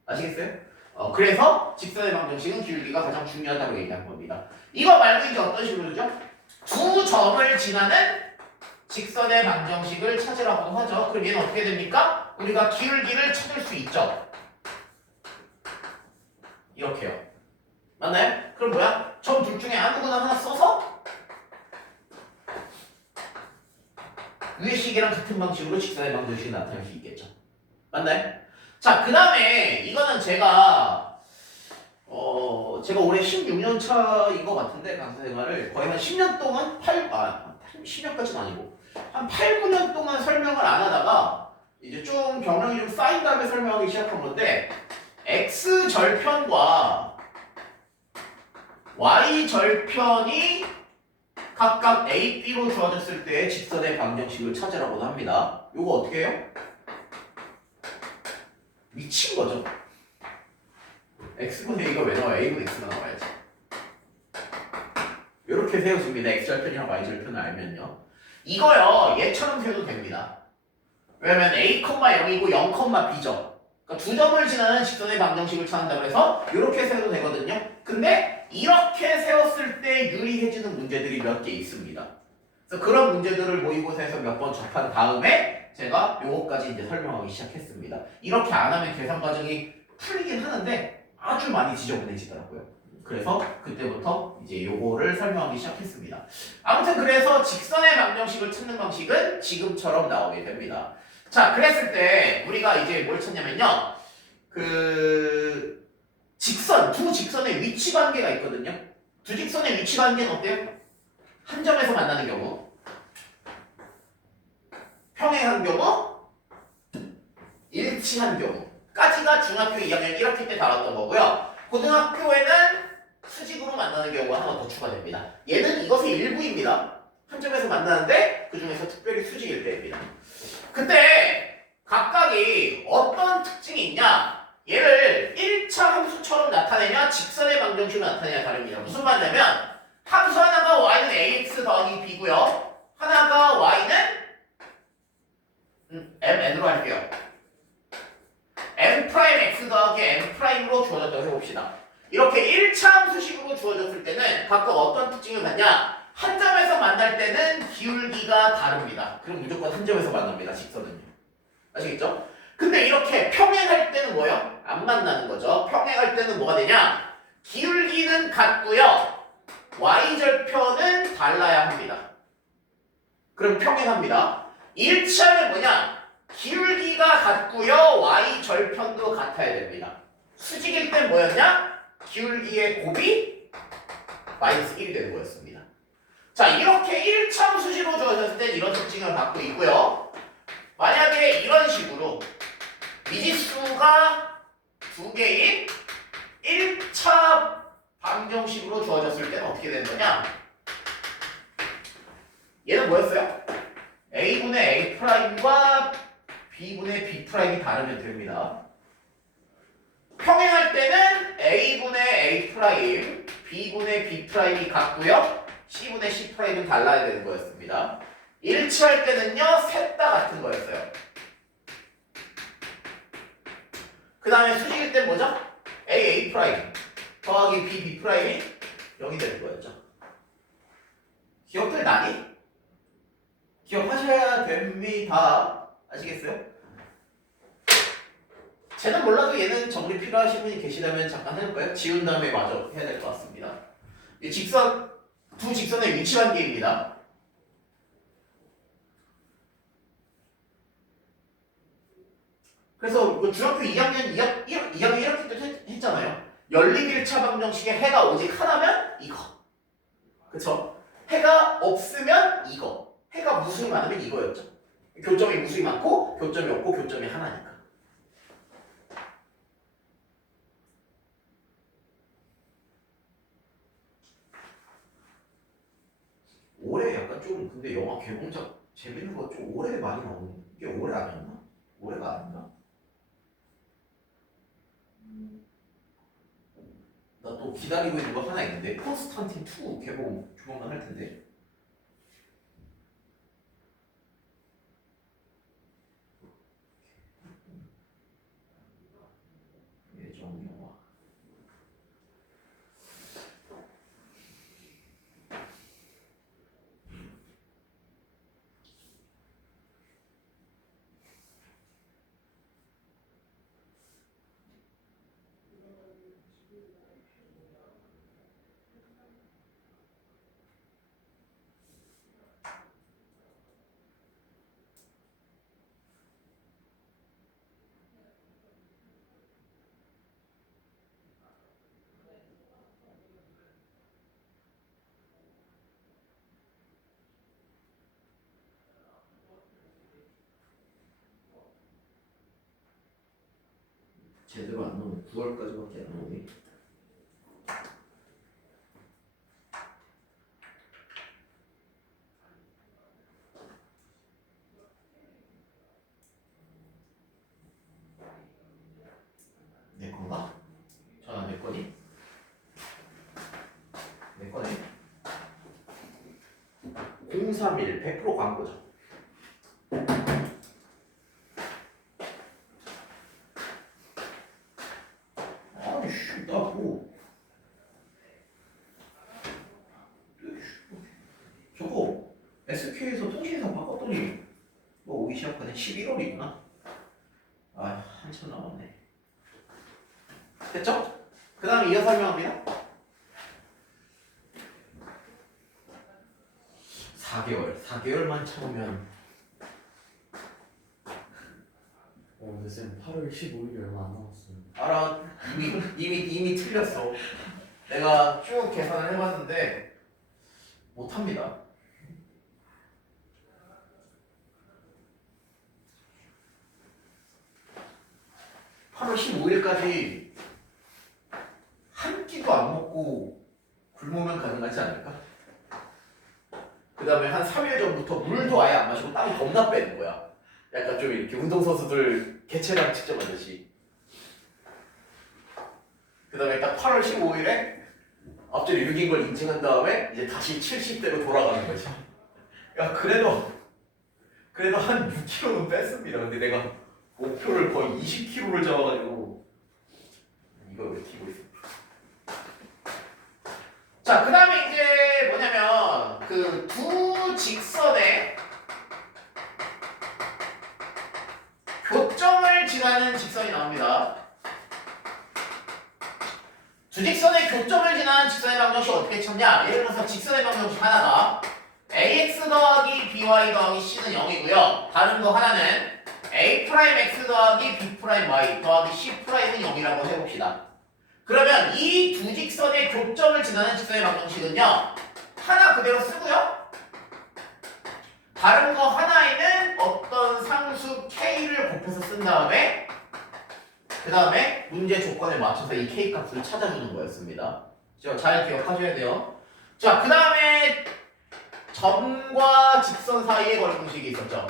아시겠어요? 그래서 직선의 방정식은 기울기가 가장 중요하다고 얘기한 겁니다. 이거 말고 이제 어떤 식으로 죠? 두 점을 지나는 직선의 방정식을 찾으라고 하죠. 그럼 얘는 어떻게 됩니까? 우리가 기울기를 찾을 수 있죠. 이렇게요. 맞나요? 그럼 뭐야? 점 둘 중에 아무거나 하나 써서 위의 식이랑 같은 방식으로 직선의 방정식이 나타날 수 있겠죠. 맞나요? 자, 그 다음에 이거는 제가 올해 16년 차인 것 같은데 강사 생활을 거의 한 10년 동안 10년까지는 아니고 한 8, 9년 동안 설명을 안 하다가 이제 좀 경력이 좀 쌓인 다음에 설명하기 시작한 건데 x절편과 y절편이 각각 a, b로 주어졌을 때 직선의 방정식을 찾으라고 합니다. 요거 어떻게 해요? 미친 거죠. x분의 a가 왜 나와요? a분의 x가 나와야지. 이렇게 세워줍니다. x절편이랑 y절편을 알면요. 이거요. 얘처럼 세워도 됩니다. 왜냐면 a, 0이고 0, b죠. 그러니까 두 점을 지나는 직선의 방정식을 찾는다고 해서 이렇게 세워도 되거든요. 근데 이렇게 세웠을 때 유리해지는 문제들이 몇 개 있습니다. 그래서 그런 문제들을 모의고사에서 몇 번 접한 다음에 제가 요거까지 이제 설명하기 시작했습니다. 이렇게 안 하면 계산 과정이 풀리긴 하는데 아주 많이 지저분해지더라고요. 그래서 그때부터 이제 요거를 설명하기 시작했습니다. 아무튼 그래서 직선의 방정식을 찾는 방식은 지금처럼 나오게 됩니다. 자, 그랬을 때 우리가 이제 뭘 찾냐면요. 두 직선의 위치 관계가 있거든요. 두 직선의 위치 관계는 어때요? 한 점에서 만나는 경우, 평행한 경우, 일치한 경우까지가 중학교 2학년 1학기 때 다뤘던 거고요. 고등학교에는 수직으로 만나는 경우가 하나 더 추가됩니다. 얘는 이것의 일부입니다. 한 점에서 만나는데 그 중에서 특별히 수직일 때입니다. 그때 각각이 어떤 특징이 있냐? 얘를 1차 함수처럼 나타내냐 직선의 방정식으로 나타내냐 다릅니다. 무슨 말이냐면 함수 하나가 y는 ax 더하기 b고요. 하나가 y는 mn으로 할게요. m'x 더하기 m'으로 주어졌다고 해봅시다. 이렇게 1차 함수식으로 주어졌을 때는 각각 어떤 특징을 갖냐? 한 점에서 만날 때는 기울기가 다릅니다. 그럼 무조건 한 점에서 만납니다. 직선은요. 아시겠죠? 근데 이렇게 평행할 때는 뭐예요? 안 만나는 거죠. 평행할 때는 뭐가 되냐? 기울기는 같고요. y절편은 달라야 합니다. 그럼 평행합니다. 일치하면 뭐냐? 기울기가 같고요. y절편도 같아야 됩니다. 수직일 땐 뭐였냐? 기울기의 곱이 마이너스 1이 되는 거였습니다. 자, 이렇게 1차 수식으로 주어졌을 때 이런 특징을 갖고 있고요. 만약에 이런 식으로 미지수가 두 개인 1차 방정식으로 주어졌을 때는 어떻게 되는 거냐? 얘는 뭐였어요? a분의 a'과 b분의 b'이 다르면 됩니다. 평행할 때는 a분의 a', b분의 b'이 같고요. c분의 c'은 달라야 되는 거였습니다. 일치할 때는요, 셋 다 같은 거였어요. 그 다음에 수직일 땐 뭐죠? a 더하기 b 0이 되는 거였죠. 기억들 나니? 기억하셔야 됩니다. 아시겠어요? 쟤는 몰라도 얘는 정리 필요하신 분이 계시다면 잠깐 해볼까요? 지운 다음에 마저 해야 될 것 같습니다. 이 직선, 두 직선의 위치 관계입니다. 그래서 중학교 2학년 1학기 때 했잖아요. 열림 1차 방정식에 해가 오직 하나면 이거. 그쵸? 해가 없으면 이거. 해가 무수히 많으면 이거였죠. 교점이 무수히 많고 교점이 없고 교점이 하나니까. 올해 약간 좀 근데 영화 개봉작 재밌는 거 좀 올해 많이 나오는 이게 올해 아니었나? 올해가 아닌가? 나 또 기다리고 있는 거 하나 있는데 콘스탄틴 2 개봉 조만간 할 텐데. 예정 영화. 제대로 안 나오네. 9월까지밖에 안 나오네. 내 건가? 전화 내 거니? 내 거네. 031 100% 광고죠. 아이씨, 나 뭐. 저거 SK에서 통신사 바꿨더니 뭐 오기 시작하네. 11월이구나. 아, 한참 남았네. 됐죠? 그 다음에 이어 설명합니다. 4개월만 참으면. 근데 쌤 8월 15일이 얼마 안 남았어요. 알아. 이미 틀렸어. 내가 쭉 계산을 해봤는데 못합니다. (8월 15일까지) 한 끼도 안 먹고 굶으면 가능하지 않을까? 그 다음에 한 3일 전부터 물도 아예 안 마시고 땀 겁나 빼는 거야. 약간 좀 이렇게 운동선수들 개체량 측정하듯이. 그 다음에 딱 8월 15일에 앞뒤로 6인 걸 인증한 다음에 이제 다시 70대로 돌아가는 거지. 야, 그래도 한 6kg는 뺐습니다. 근데 내가 목표를 거의 20kg를 잡아가지고 이걸 왜 튀고 있어. 자, 그 다음에 이제 뭐냐면 그 두 직선의 교점을 지나는 직선의 방정식 어떻게 찾냐? 예를 들어서 직선의 방정식 하나가 ax 더하기 by 더하기 c는 0이고요. 다른 거 하나는 a 프라임 x 더하기 b 프라임 y 더하기 c 프라임은 0이라고 해봅시다. 그러면 이 두 직선의 교점을 지나는 직선의 방정식은요. 하나 그대로 쓰고요. 다른 거 하나에는 어떤 상수 k를 곱해서 쓴 다음에 그 다음에 문제 조건에 맞춰서 이 k 값을 찾아주는 거였습니다. 잘 기억하셔야 돼요. 자, 그 다음에 점과 직선 사이의 거리 공식이 있었죠.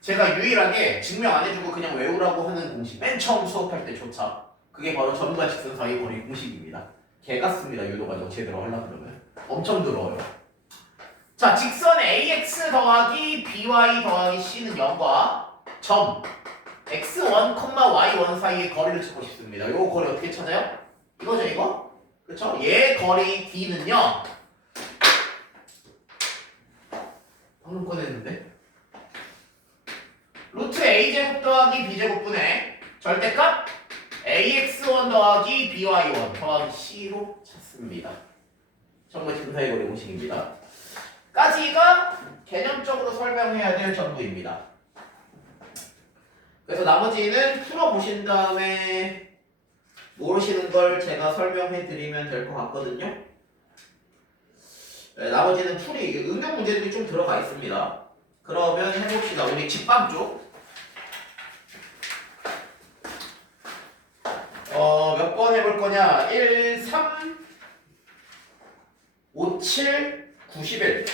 제가 유일하게 증명 안 해주고 그냥 외우라고 하는 공식, 맨 처음 수업할 때조차 그게 바로 점과 직선 사이의 거리 공식입니다. 개 같습니다. 유도가 제대로 하려고 그러면 엄청 들어요. 자, 직선 ax 더하기 by 더하기 c는 0과 점 x1, y1 사이의 거리를 찾고 싶습니다. 이 거리 어떻게 찾아요? 이거죠, 이거? 그쵸? 얘 거리 d는요. 방금 꺼냈는데? 루트 a제곱 더하기 b제곱분의 절대값 ax1 더하기 by1 더하기 c로 찾습니다. 정말 직선 사이의 거리 공식입니다. 까지가 개념적으로 설명해야 될 전부입니다. 그래서 나머지는 풀어보신 다음에 모르시는 걸 제가 설명해 드리면 될 것 같거든요. 네, 나머지는 풀이 응용 문제들이 좀 들어가 있습니다. 그러면 해봅시다. 우리 집밥 쪽. 몇 번 해볼 거냐? 1, 3, 5, 7, 91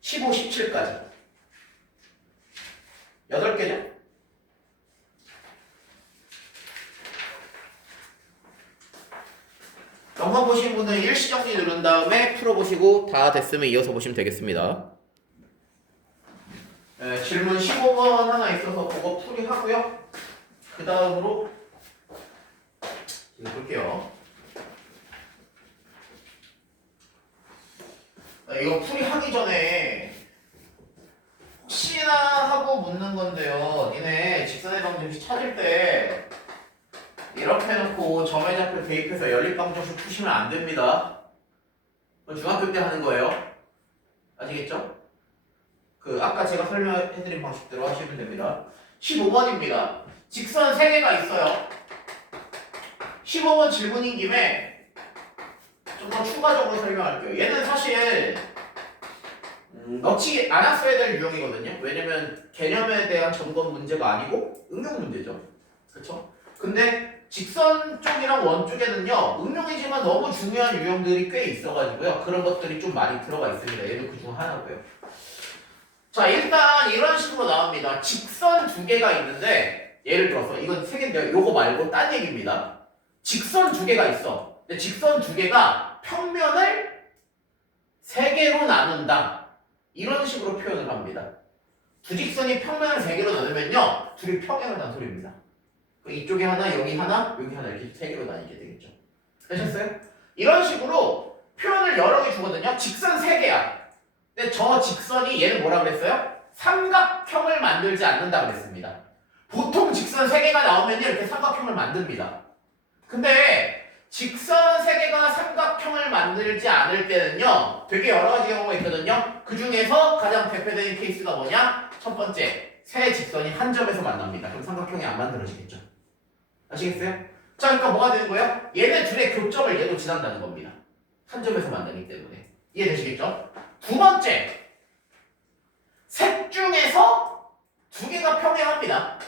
15, 17까지 8개죠? 영상 보신 분은 일시정지 누른 다음에 풀어보시고 다 됐으면 이어서 보시면 되겠습니다. 네, 질문 15번 하나 있어서 그거 풀이하고요. 그 다음으로 볼게요. 이거 풀이하기 전에 혹시나 하고 묻는 건데요. 니네 직선의 방정식 찾을 때 이렇게 해놓고 점의 좌표 대입해서 연립방정식 푸시면 안 됩니다. 그건 중학교 때 하는 거예요. 아시겠죠? 그 아까 제가 설명해드린 방식대로 하시면 됩니다. 15번입니다. 직선 3개가 있어요. 15번 질문인 김에 좀 더 추가적으로 설명할게요. 얘는 사실 넣지 않았어야 될 유형이거든요. 왜냐면 개념에 대한 점검 문제가 아니고 응용 문제죠. 그렇죠? 근데 직선 쪽이랑 원 쪽에는요 응용이지만 너무 중요한 유형들이 꽤 있어가지고요 그런 것들이 좀 많이 들어가 있습니다. 얘도 그중 하나고요. 자, 일단 이런 식으로 나옵니다. 직선 2개가 있는데 예를 들어서 이건 3개인데요. 요거 말고 딴 얘기입니다. 직선 2개가 있어. 근데 직선 2개가 평면을 3개로 나눈다. 이런 식으로 표현을 합니다. 두 직선이 평면을 3개로 나누면요 둘이 평행을 단 소리입니다. 이쪽에 하나, 여기 하나, 여기 하나 이렇게 3개로 나뉘게 되겠죠. 되셨어요? 이런 식으로 표현을 여러 개 주거든요. 직선 3개야. 근데 저 직선이 얘는 뭐라 그랬어요? 삼각형을 만들지 않는다 그랬습니다. 보통 직선 3개가 나오면 이렇게 삼각형을 만듭니다. 근데 직선 3개가 삼각형을 만들지 않을 때는요 되게 여러 가지 경우가 있거든요. 그 중에서 가장 대표적인 케이스가 뭐냐? 첫 번째, 세 직선이 한 점에서 만납니다. 그럼 삼각형이 안 만들어지겠죠. 아시겠어요? 자, 그러니까 뭐가 되는 거예요? 얘네 둘의 교점을 얘도 지난다는 겁니다. 한 점에서 만나기 때문에. 이해되시겠죠? 두 번째, 셋 중에서 2개가 평행합니다.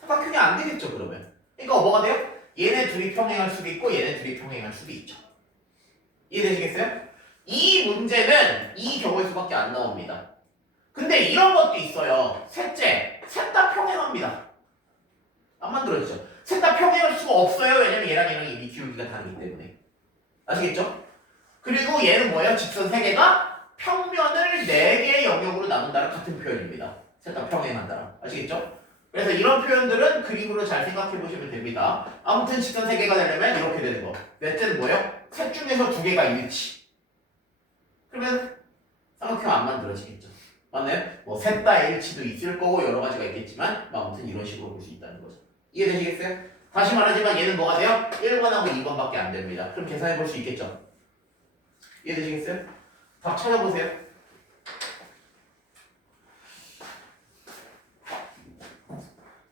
삼각형이 안 되겠죠, 그러면. 그러니까 뭐가 돼요? 얘네 둘이 평행할 수도 있고 얘네 둘이 평행할 수도 있죠. 이해되시겠어요? 이 문제는 이 경우일 수밖에 안 나옵니다. 근데 이런 것도 있어요. 셋째, 셋 다 평행합니다. 안 만들어지죠. 셋 다 평행할 수가 없어요. 왜냐면 얘랑 얘랑 이미 기울기가 다르기 때문에. 아시겠죠? 그리고 얘는 뭐예요? 직선 3개가 평면을 4개의 영역으로 나눈다는 같은 표현입니다. 셋 다 평행한다라. 아시겠죠? 그래서 이런 표현들은 그림으로 잘 생각해 보시면 됩니다. 아무튼 직선 3개가 되려면 이렇게 되는 거. 넷째는 뭐예요? 셋 중에서 2개가 일치. 그러면 삼각형 안 만들어지겠죠. 맞나요? 뭐 셋 다 H도 있을 거고 여러 가지가 있겠지만 아무튼 이런 식으로 볼 수 있다는 거죠. 이해되시겠어요? 다시 말하지만 얘는 뭐가 돼요? 1번하고 2번밖에 안 됩니다. 그럼 계산해 볼 수 있겠죠? 이해되시겠어요? 답 찾아보세요.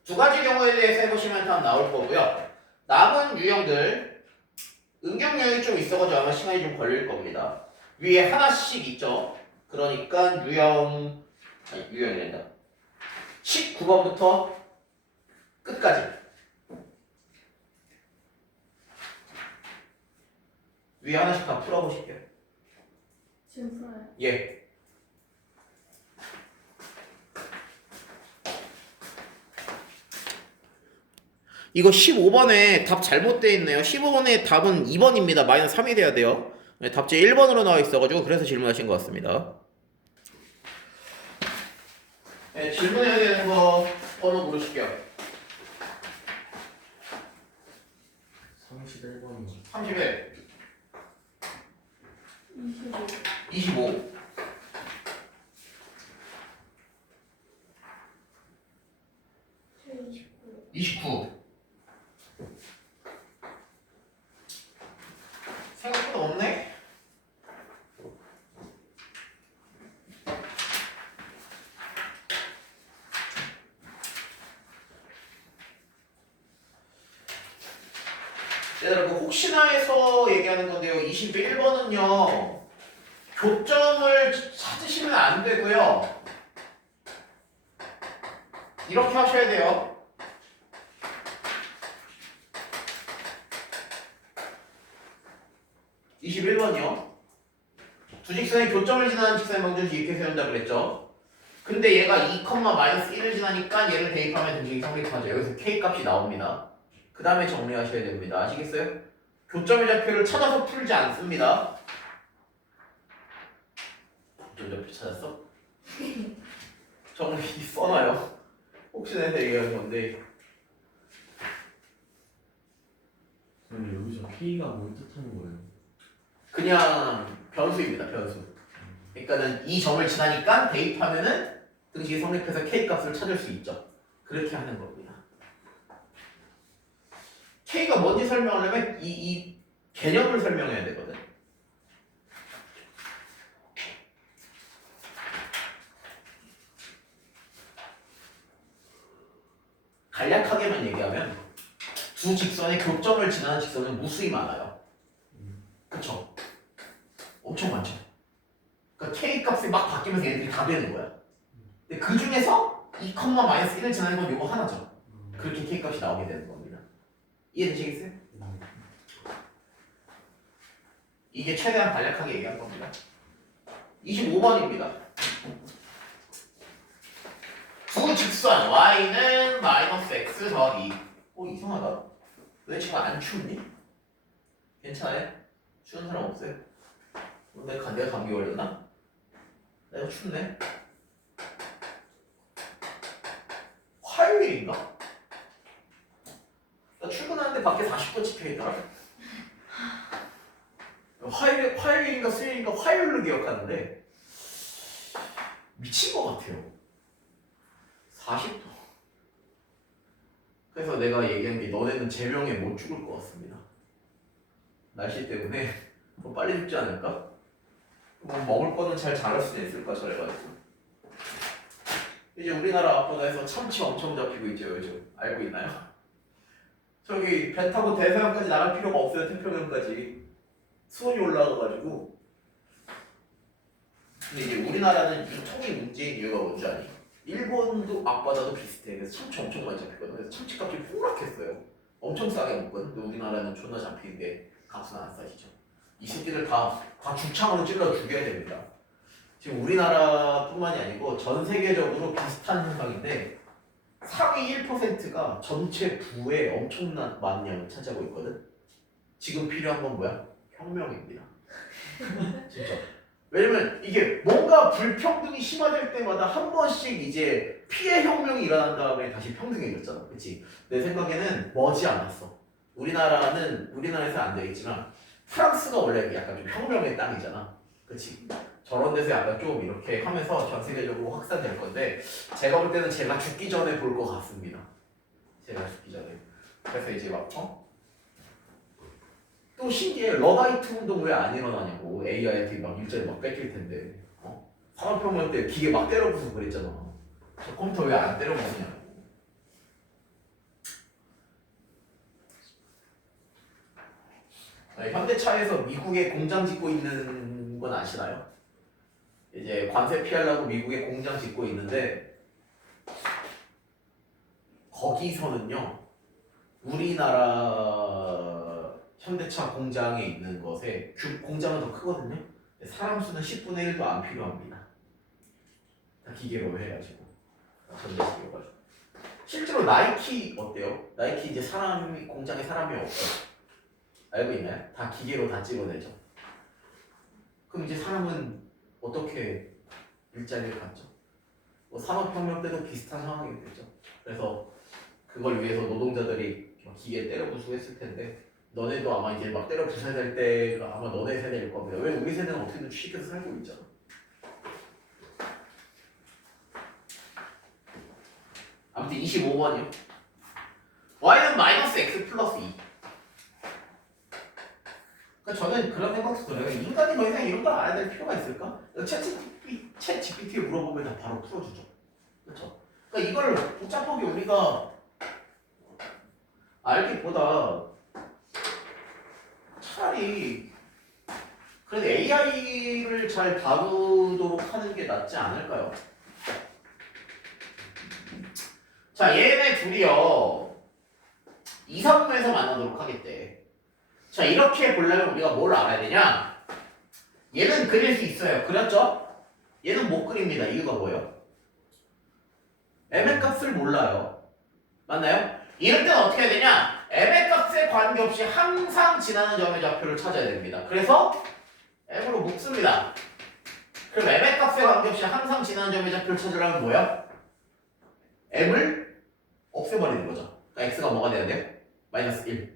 두 가지 경우에 대해서 해보시면 답 나올 거고요. 남은 유형들 응용력이 좀 있어가지고 아마 시간이 좀 걸릴 겁니다. 위에 하나씩 있죠. 그러니까 유형이 된다. 19번부터 끝까지 위에 하나씩 다 풀어보실게요. 지금 풀어요. 예. 이거 15번에 답 잘못되어 있네요. 15번에 답은 2번입니다. 마이너스 3이 돼야 돼요. 네, 답지 1번으로 나와 있어가지고 그래서 질문하신 것 같습니다. 네, 질문해야 되는 거 번호 고르실게요. 31번이요. 31, 25. 25, 29. 생각보다 없네? 얘들아, 그 혹시나 해서 얘기하는 건데요. 21번은요. 교점을 찾으시면 안 되고요. 이렇게 하셔야 돼요. (21번이요) 두 직선의 교점을 지나는 직선의 방정식 이렇게 세운다 그랬죠. 근데 얘가 2,-1을 지나니까 얘를 대입하면 등식이 성립하죠. 여기서 k 값이 나옵니다. 그 다음에 정리하셔야 됩니다. 아시겠어요? 교점의 좌표를 찾아서 풀지 않습니다. 교점 좌표 찾았어? 정리 써놔요. 혹시나 해서 얘기하는 건데. 그럼 여기서 K가 뭘 뜻하는 거예요? 그냥 변수입니다. 변수. 그러니까는 이 점을 지나니까 대입하면은 등식이 성립해서 k 값을 찾을 수 있죠. 그렇게 하는 겁니다. k가 뭔지 설명하려면 이 개념을 설명해야 되거든. 간략하게만 얘기하면 두 직선의 교점을 지나는 직선은 무수히 많아요. 그쵸? 엄청 많죠. 그러니까 k 값이 막 바뀌면서 얘네들이 다 되는 거야. 근데 그 중에서 2,-1을 지나는 건 요거 하나죠. 그렇게 k 값이 나오게 되는 겁니다. 이해되시겠어요? 이게 최대한 간략하게 얘기한 겁니다. 25번입니다. 두 직선 y는 -x 더하기 이상하다. 왜 지금 안 추웠니? 괜찮아요? 추운 사람 없어요? 내가 감기 걸렸나? 내가 춥네? 화요일인가? 나 출근하는데 밖에 40도 찍혀있더라. 화요일인가 수요일인가 화요일로 기억하는데 미친 것 같아요. 40도. 그래서 내가 얘기한 게 너네는 제명에 못 죽을 것 같습니다. 날씨 때문에 좀 빨리 죽지 않을까? 뭐 먹을 거는 잘 자랄 수도 있을까 저래가지고. 이제 우리나라 앞바다에서 참치 엄청 잡히고 있죠 요즘. 알고 있나요? 저기 배 타고 대서양까지 나갈 필요가 없어요. 태평양까지 수온이 올라가가지고. 근데 이제 우리나라는 유통이 문제인 이유가 뭔지 아니? 일본도 앞바다도 비슷해. 그래서 참치 엄청 많이 잡히거든. 그래서 참치값이 폭락했어요. 엄청 싸게 먹거든. 근데 우리나라는 존나 잡히는데 값은 안 싸지죠. 이 새끼들 다 죽창으로 찔러 죽여야 됩니다. 지금 우리나라뿐만이 아니고 전 세계적으로 비슷한 현상인데 상위 1%가 전체 부에 엄청난 많은 양을 차지하고 있거든. 지금 필요한 건 뭐야? 혁명입니다. 진짜. 왜냐면 이게 뭔가 불평등이 심화될 때마다 한 번씩 이제 피해 혁명이 일어난 다음에 다시 평등해졌잖아. 그치? 내 생각에는 머지않았어. 우리나라에서 안 되겠지만 프랑스가 원래 약간 좀 혁명의 땅이잖아. 그치? 저런 데서 약간 좀 이렇게 하면서 전 세계적으로 확산될 건데 제가 볼 때는 제가 죽기 전에 볼 것 같습니다. 제가 죽기 전에. 그래서 이제 막 또 신기해. 러바이트 운동 왜 안 일어나냐고. AI한테 막 일자리 막 뺏길 텐데. 산업혁명 때 기계 막 때려 부수고 그랬잖아. 저 컴퓨터 왜 안 때려 부수냐고. 현대차에서 미국에 공장 짓고 있는 건 아시나요? 이제 관세 피하려고 미국에 공장 짓고 있는데 거기서는요 우리나라 현대차 공장에 있는 것에 공장은 더 크거든요. 사람 수는 10분의 1도 안 필요합니다. 다 기계로 해가지고 전자식이어가지고. 실제로 나이키 어때요? 나이키 이제 사람이 공장에 사람이 없어. 알고 있나요? 다 기계로 다 찍어내죠. 그럼 이제 사람은 어떻게 일자리를 갖죠? 뭐 산업혁명 때도 비슷한 상황이겠죠. 그래서 그걸 위해서 노동자들이 기계 때려 부수했을 텐데 너네도 아마 이제 막 때려 부숴야 될 때가 아마 너네 세대일 겁니다. 왜 우리 세대는 어떻게든 취직해서 살고 있잖아. 아무튼 25번이요. y는 마이너스 x 플러스 2. 그러니까 저는 그런 생각도 들어요. 인간이 더 이상 이런 걸 알아야 될 필요가 있을까? 챗 GPT에 물어보면 다 바로 풀어주죠. 그렇죠? 그러니까 이걸 복잡하게 우리가 알기보다 차라리 그래도 AI를 잘 다루도록 하는 게 낫지 않을까요? 자, 얘네 둘이요 2, 3부에서 만나도록 하겠대. 자, 이렇게 보려면 우리가 뭘 알아야 되냐? 얘는 그릴 수 있어요. 그렸죠? 얘는 못 그립니다. 이유가 뭐예요? m의 값을 몰라요. 맞나요? 이럴 때는 어떻게 해야 되냐? m의 값에 관계없이 항상 지나는 점의 좌표를 찾아야 됩니다. 그래서 m으로 묶습니다. 그럼 m의 값에 관계없이 항상 지나는 점의 좌표를 찾으려면 뭐야? m을 없애버리는 거죠. 그러니까 x가 뭐가 돼야 돼요? 마이너스 1.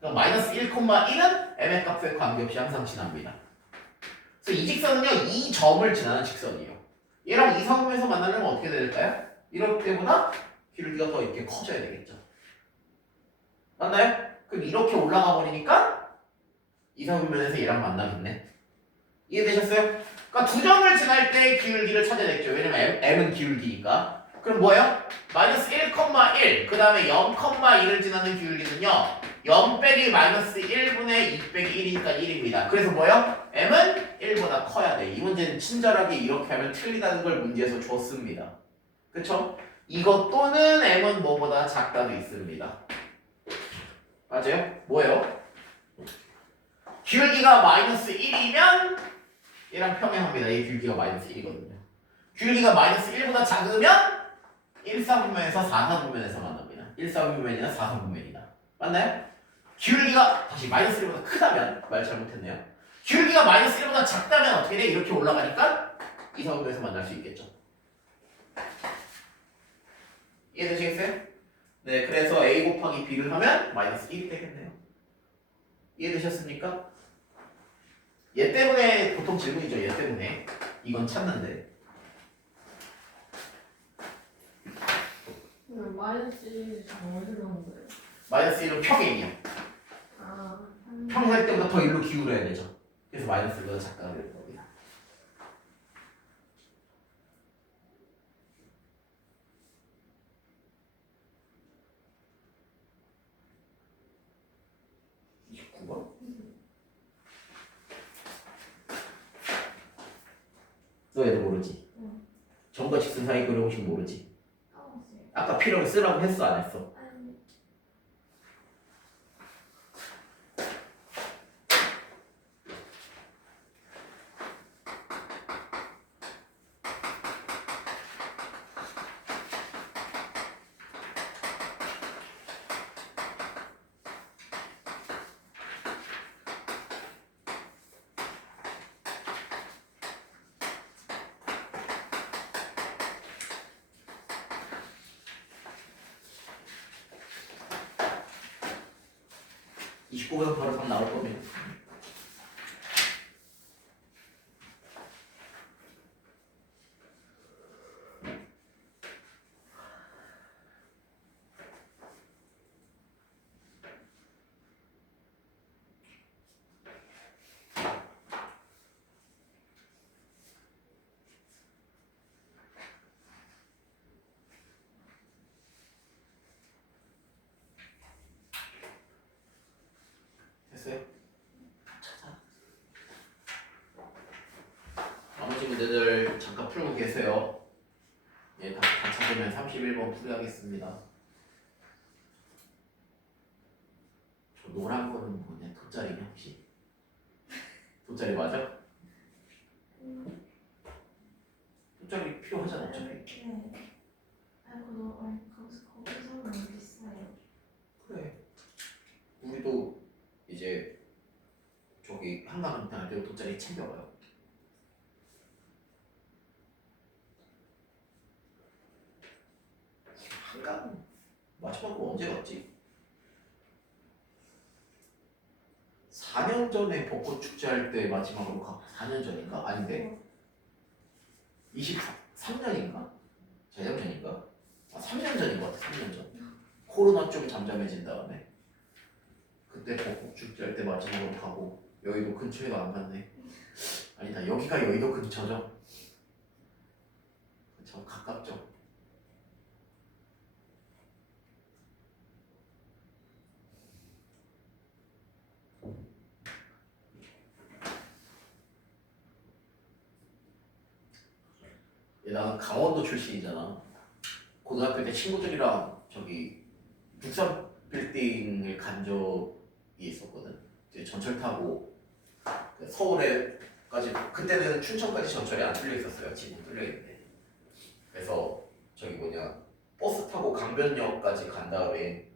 그럼 마이너스 1,1은 m의 값에 관계없이 항상 지납니다. 그래서 이 직선은요, 이 점을 지나는 직선이에요. 얘랑 2, 3부에서 만나려면 어떻게 될까요? 이럴 때보다 길이가 더 이렇게 커져야 되겠죠. 맞나요? 그럼 이렇게 올라가 버리니까 2, 3부면에서 얘랑 만나겠네. 이해되셨어요? 그러니까 두 점을 지날 때 기울기를 찾아야겠죠. 왜냐면 m은 기울기니까. 그럼 뭐예요? 마이너스 1,1 그 다음에 0,1을 지나는 기울기는요 0 빼기 마이너스 1분의 2 빼기 1이니까 1입니다. 그래서 뭐예요? m은 1보다 커야 돼. 이 문제는 친절하게 이렇게 하면 틀리다는 걸 문제에서 줬습니다. 그쵸? 이것 또는 m은 뭐보다 작다도 있습니다. 맞아요? 뭐예요? 기울기가 마이너스 1이면 얘랑 평행합니다. 이 기울기가 마이너스 1이거든요. 기울기가 마이너스 1보다 작으면 1사분면에서 4사분면에서 만납니다. 1사분면이나 4사분면이나. 맞나요? 기울기가 다시 마이너스 1보다 크다면 말 잘못했네요. 기울기가 마이너스 1보다 작다면 어떻게 돼? 이렇게 올라가니까 2사분면에서 만날 수 있겠죠. 이해되시겠어요? 네, 그래서 a 곱하기 b를 하면 마이너스 1이 되겠네요. 이해되셨습니까? 얘 때문에 보통 질문이죠. 얘 때문에 이건 찾는데 마이너스 1이 어디로 온 거예요? 마이너스 1은 평행이요. 아, 평행할 때보다 더 일로 기울어야 되죠. 그래서 마이너스 1보다 작다가 되는 겁니다. 너 애들 모르지? 응. 점과 직선 사이 그려보시면 모르지? 까먹었어요. 아까 필요를 쓰라고 했어 안 했어? 아니, 29번 바로 답 나올 거면 됐어요? 찾아. 나머지 문제들 잠깐 풀고 계세요. 예, 다 찾으면 31번 풀이하겠습니다. 저 노란 거는 뭐냐? 돗자리냐 혹시? 돗자리 맞아? 돗자리 필요하잖아 어차피. 네. 아이고 거기서는 어디 있어요? 그래. 우리도 이제 저기 한강 다닐 때도 돗자리 챙겨가요. 한강 마지막으로 언제 갔지? 4년 전에 벚꽃 축제 할 때 마지막으로 가. 4년 전인가? 아닌데? 23년인가? 재작년인가? 아 3년 전인 것 같아. 3년 전. 코로나 좀 잠잠해진 다음에 그때 벚꽃 축제 할 때 마지막으로 가고 여의도 근처에도 안 갔네. 아니다 여기가 여의도 근처죠. 그쵸 가깝죠. 나는 강원도 출신이잖아. 고등학교 때 친구들이랑 저기 63 빌딩을 간 적이 있었거든. 이제 전철 타고 서울에까지 그때는 춘천까지 전철이 안 뚫려 있었어요. 지금 뚫려 있는데. 그래서 저기 뭐냐 버스 타고 강변역까지 간 다음에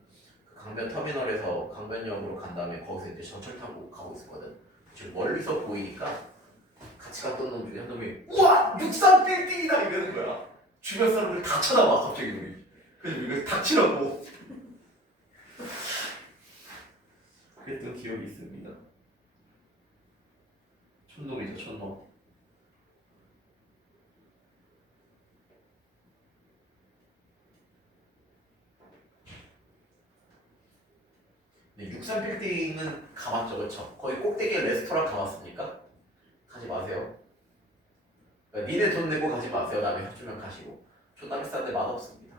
그 강변 터미널에서 강변역으로 간 다음에 거기서 이제 전철 타고 가고 있었거든. 지금 멀리서 보이니까 같이 갔던 놈 중에 한 놈이 우와 63 빌딩이다 이러는 거야. 주변 사람들 다 쳐다봐 갑자기 우리. 그래서 우리가 닥치라고 그랬던 기억이 있습니다. 촌놈이죠 촌놈. 네, 63 빌딩은 가봤죠 그쵸? 거의 꼭대기에 레스토랑 가봤습니까? 가지 마세요. 그러니까 니네 돈 내고 가지 마세요. 남이 사주면 가시고. 존나 비싼데 맛없습니다.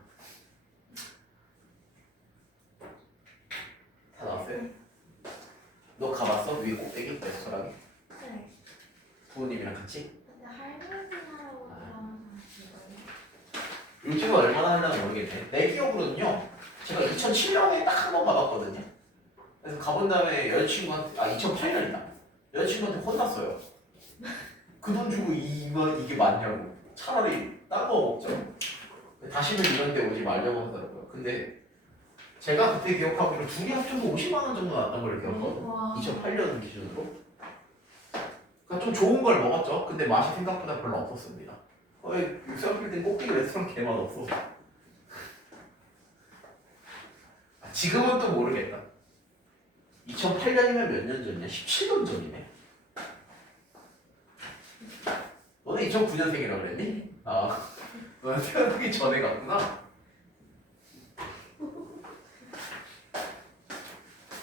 다 나왔어요? 너 가봤어? 위에 꼭대기 레스토랑에? 네. 부모님이랑 같이? 근데 할머니하고 들어가서 요즘은 얼마나 하려나 모르겠네. 내 기억으로는요. 제가 2007년에 딱 한 번 가봤거든요. 그래서 가본 다음에 여자친구한테 2008년이다. 여자친구한테 혼났어요. 그 돈 주고 이게 맞냐고. 차라리 딴 거 먹죠. 다시는 이런 데 오지 말려고 하더라고요. 근데 제가 그때 기억하기로 둘이 합쳐서 50만 원 정도 나왔던 걸 기억하거든요. 와. 2008년 기준으로. 그러니까 좀 좋은 걸 먹었죠. 근데 맛이 생각보다 별로 없었습니다. 거의 육삼빌딩 꼭대기 레스토랑 개맛 없어. 지금은 또 모르겠다. 2008년이면 몇 년 전이냐? 17년 전이네. 너는 2009년생이라고 그랬니? 아, 너는 태어나기 전에 갔구나.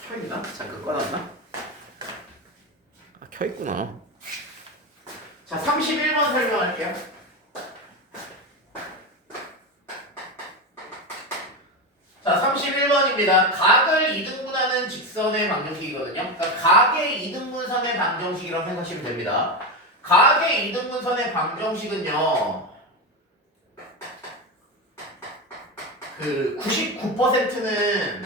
켜있나? 잠깐 꺼놨나? 아, 켜있구나. 자, 31번 설명할게요. 자, 31번입니다. 각을 이등분하는 직선의 방정식이거든요. 그러니까 각의 이등분선의 방정식이라고 생각하시면 됩니다. 각의 이등분선의 방정식은요. 그 99%는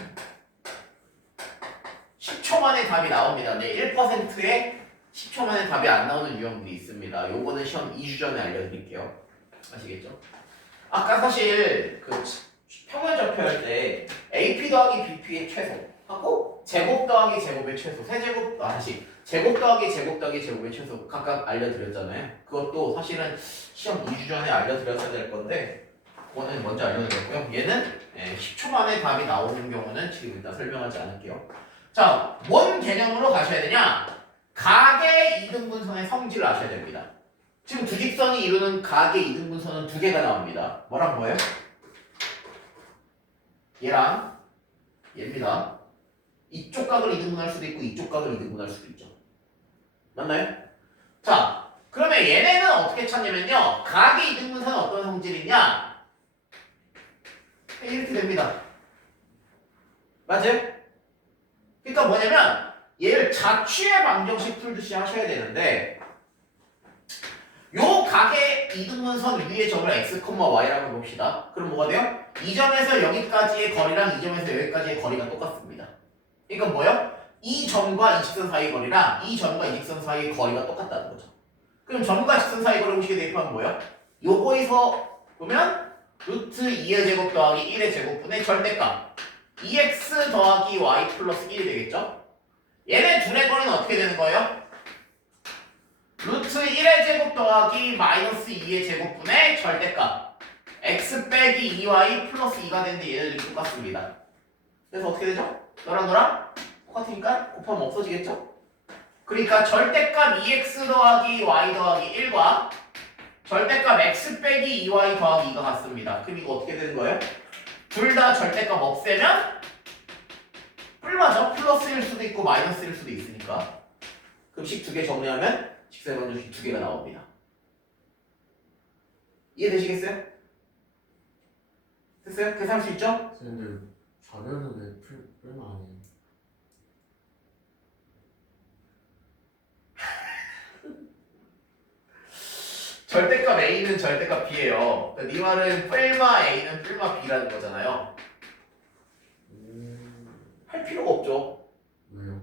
10초 만에 답이 나옵니다. 네, 1%에 10초 만에 답이 안 나오는 유형들이 있습니다. 요거는 시험 2주 전에 알려드릴게요. 아시겠죠? 아까 사실 그 평면좌표할 때 AP 더하기 BP의 최소 하고 제곱 더하기 제곱의 최소 세제곱 다시 제곱 더하기 제곱 더하기 제곱의 최소 각각 알려드렸잖아요. 그것도 사실은 시험 2주 전에 알려드렸어야 될 건데 그거는 먼저 알려드렸고요. 얘는 10초 만에 답이 나오는 경우는 지금 일단 설명하지 않을게요. 자, 뭔 개념으로 가셔야 되냐? 각의 이등분선의 성질을 아셔야 됩니다. 지금 두 직선이 이루는 각의 이등분선은 두 개가 나옵니다. 뭐랑 뭐예요? 얘랑 얘입니다. 이쪽 각을 이등분할 수도 있고 이쪽 각을 이등분할 수도 있죠. 맞나요? 자, 그러면 얘네는 어떻게 찾냐면요. 각의 이등분선은 어떤 성질이냐? 이렇게 됩니다. 맞아요? 그러니까 뭐냐면 얘를 자취의 방정식 풀듯이 하셔야 되는데 요 각의 이등분선 위의 점을 x, y라고 봅시다. 그럼 뭐가 돼요? 이 점에서 여기까지의 거리랑 이 점에서 여기까지의 거리가 똑같습니다. 이건 뭐예요? 이 점과 이 직선 사이의 거리랑 이 점과 이 직선 사이의 거리가 똑같다는 거죠. 그럼 점과 직선 사이의 거리를 보시게 대입하면 뭐예요? 요거에서 보면 루트 2의 제곱 더하기 1의 제곱분의 절대값 2x 더하기 y 플러스 1이 되겠죠? 얘네 둘의 거리는 어떻게 되는 거예요? 루트 1의 제곱 더하기 마이너스 2의 제곱분의 절대값 x 빼기 2y 플러스 2가 되는데 얘네들이 똑같습니다. 그래서 어떻게 되죠? 너랑 너랑 똑같으니까 곱하면 없어지겠죠? 그러니까 절대값 2x 더하기 y 더하기 1과 절대값 x 빼기 2y 더하기 2가 같습니다. 그럼 이거 어떻게 되는 거예요? 둘 다 절대값 없애면 뿔마죠? 플러스일 수도 있고 마이너스일 수도 있으니까. 그럼 식 두 개 정리하면 직사방정식 두 개가 나옵니다. 이해되시겠어요? 됐어요? 계산할 수 있죠? 근데 자료는 왜 풀마 아니에요? 절대값 A는 절대값 B예요. 그러니까 네 말은 뿔마 A는 뿔마 B라는 거잖아요. 할 필요가 없죠. 왜요?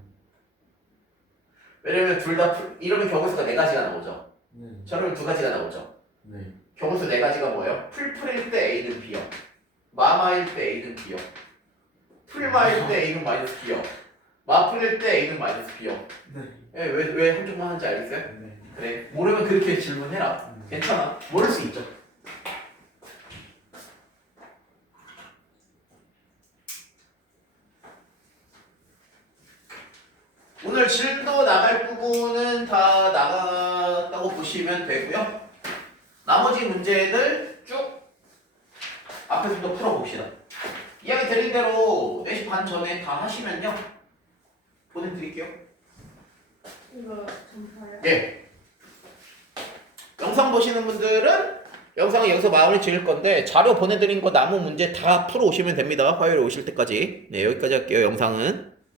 왜냐면 둘 다 이러면 경우수가 네 가지가 나오죠. 네. 저러면 두 가지가 나오죠. 네. 경우수 네 가지가 뭐예요? 풀풀일 때 A는 B요. 마마일 때 A는 B요. 풀마일 때 A는 마이너스 B요. 마풀일 때 A는 마이너스 B요. 네. 왜 한쪽만 하는지 알겠어요? 네. 그래. 모르면 그렇게 질문해라. 괜찮아. 모를 수 있죠. 오늘 질도 나갈 부분은 다 나갔다고 보시면 되고요. 나머지 문제들 쭉 앞에서 또 풀어봅시다. 이야기 드린 대로 4시 반 전에 다 하시면요. 보내드릴게요. 이거 전파요? 예. 영상 보시는 분들은 영상은 여기서 마무리 지을 건데 자료 보내드린 거 남은 문제 다 풀어 오시면 됩니다. 화요일에 오실 때까지. 네, 여기까지 할게요. 영상은.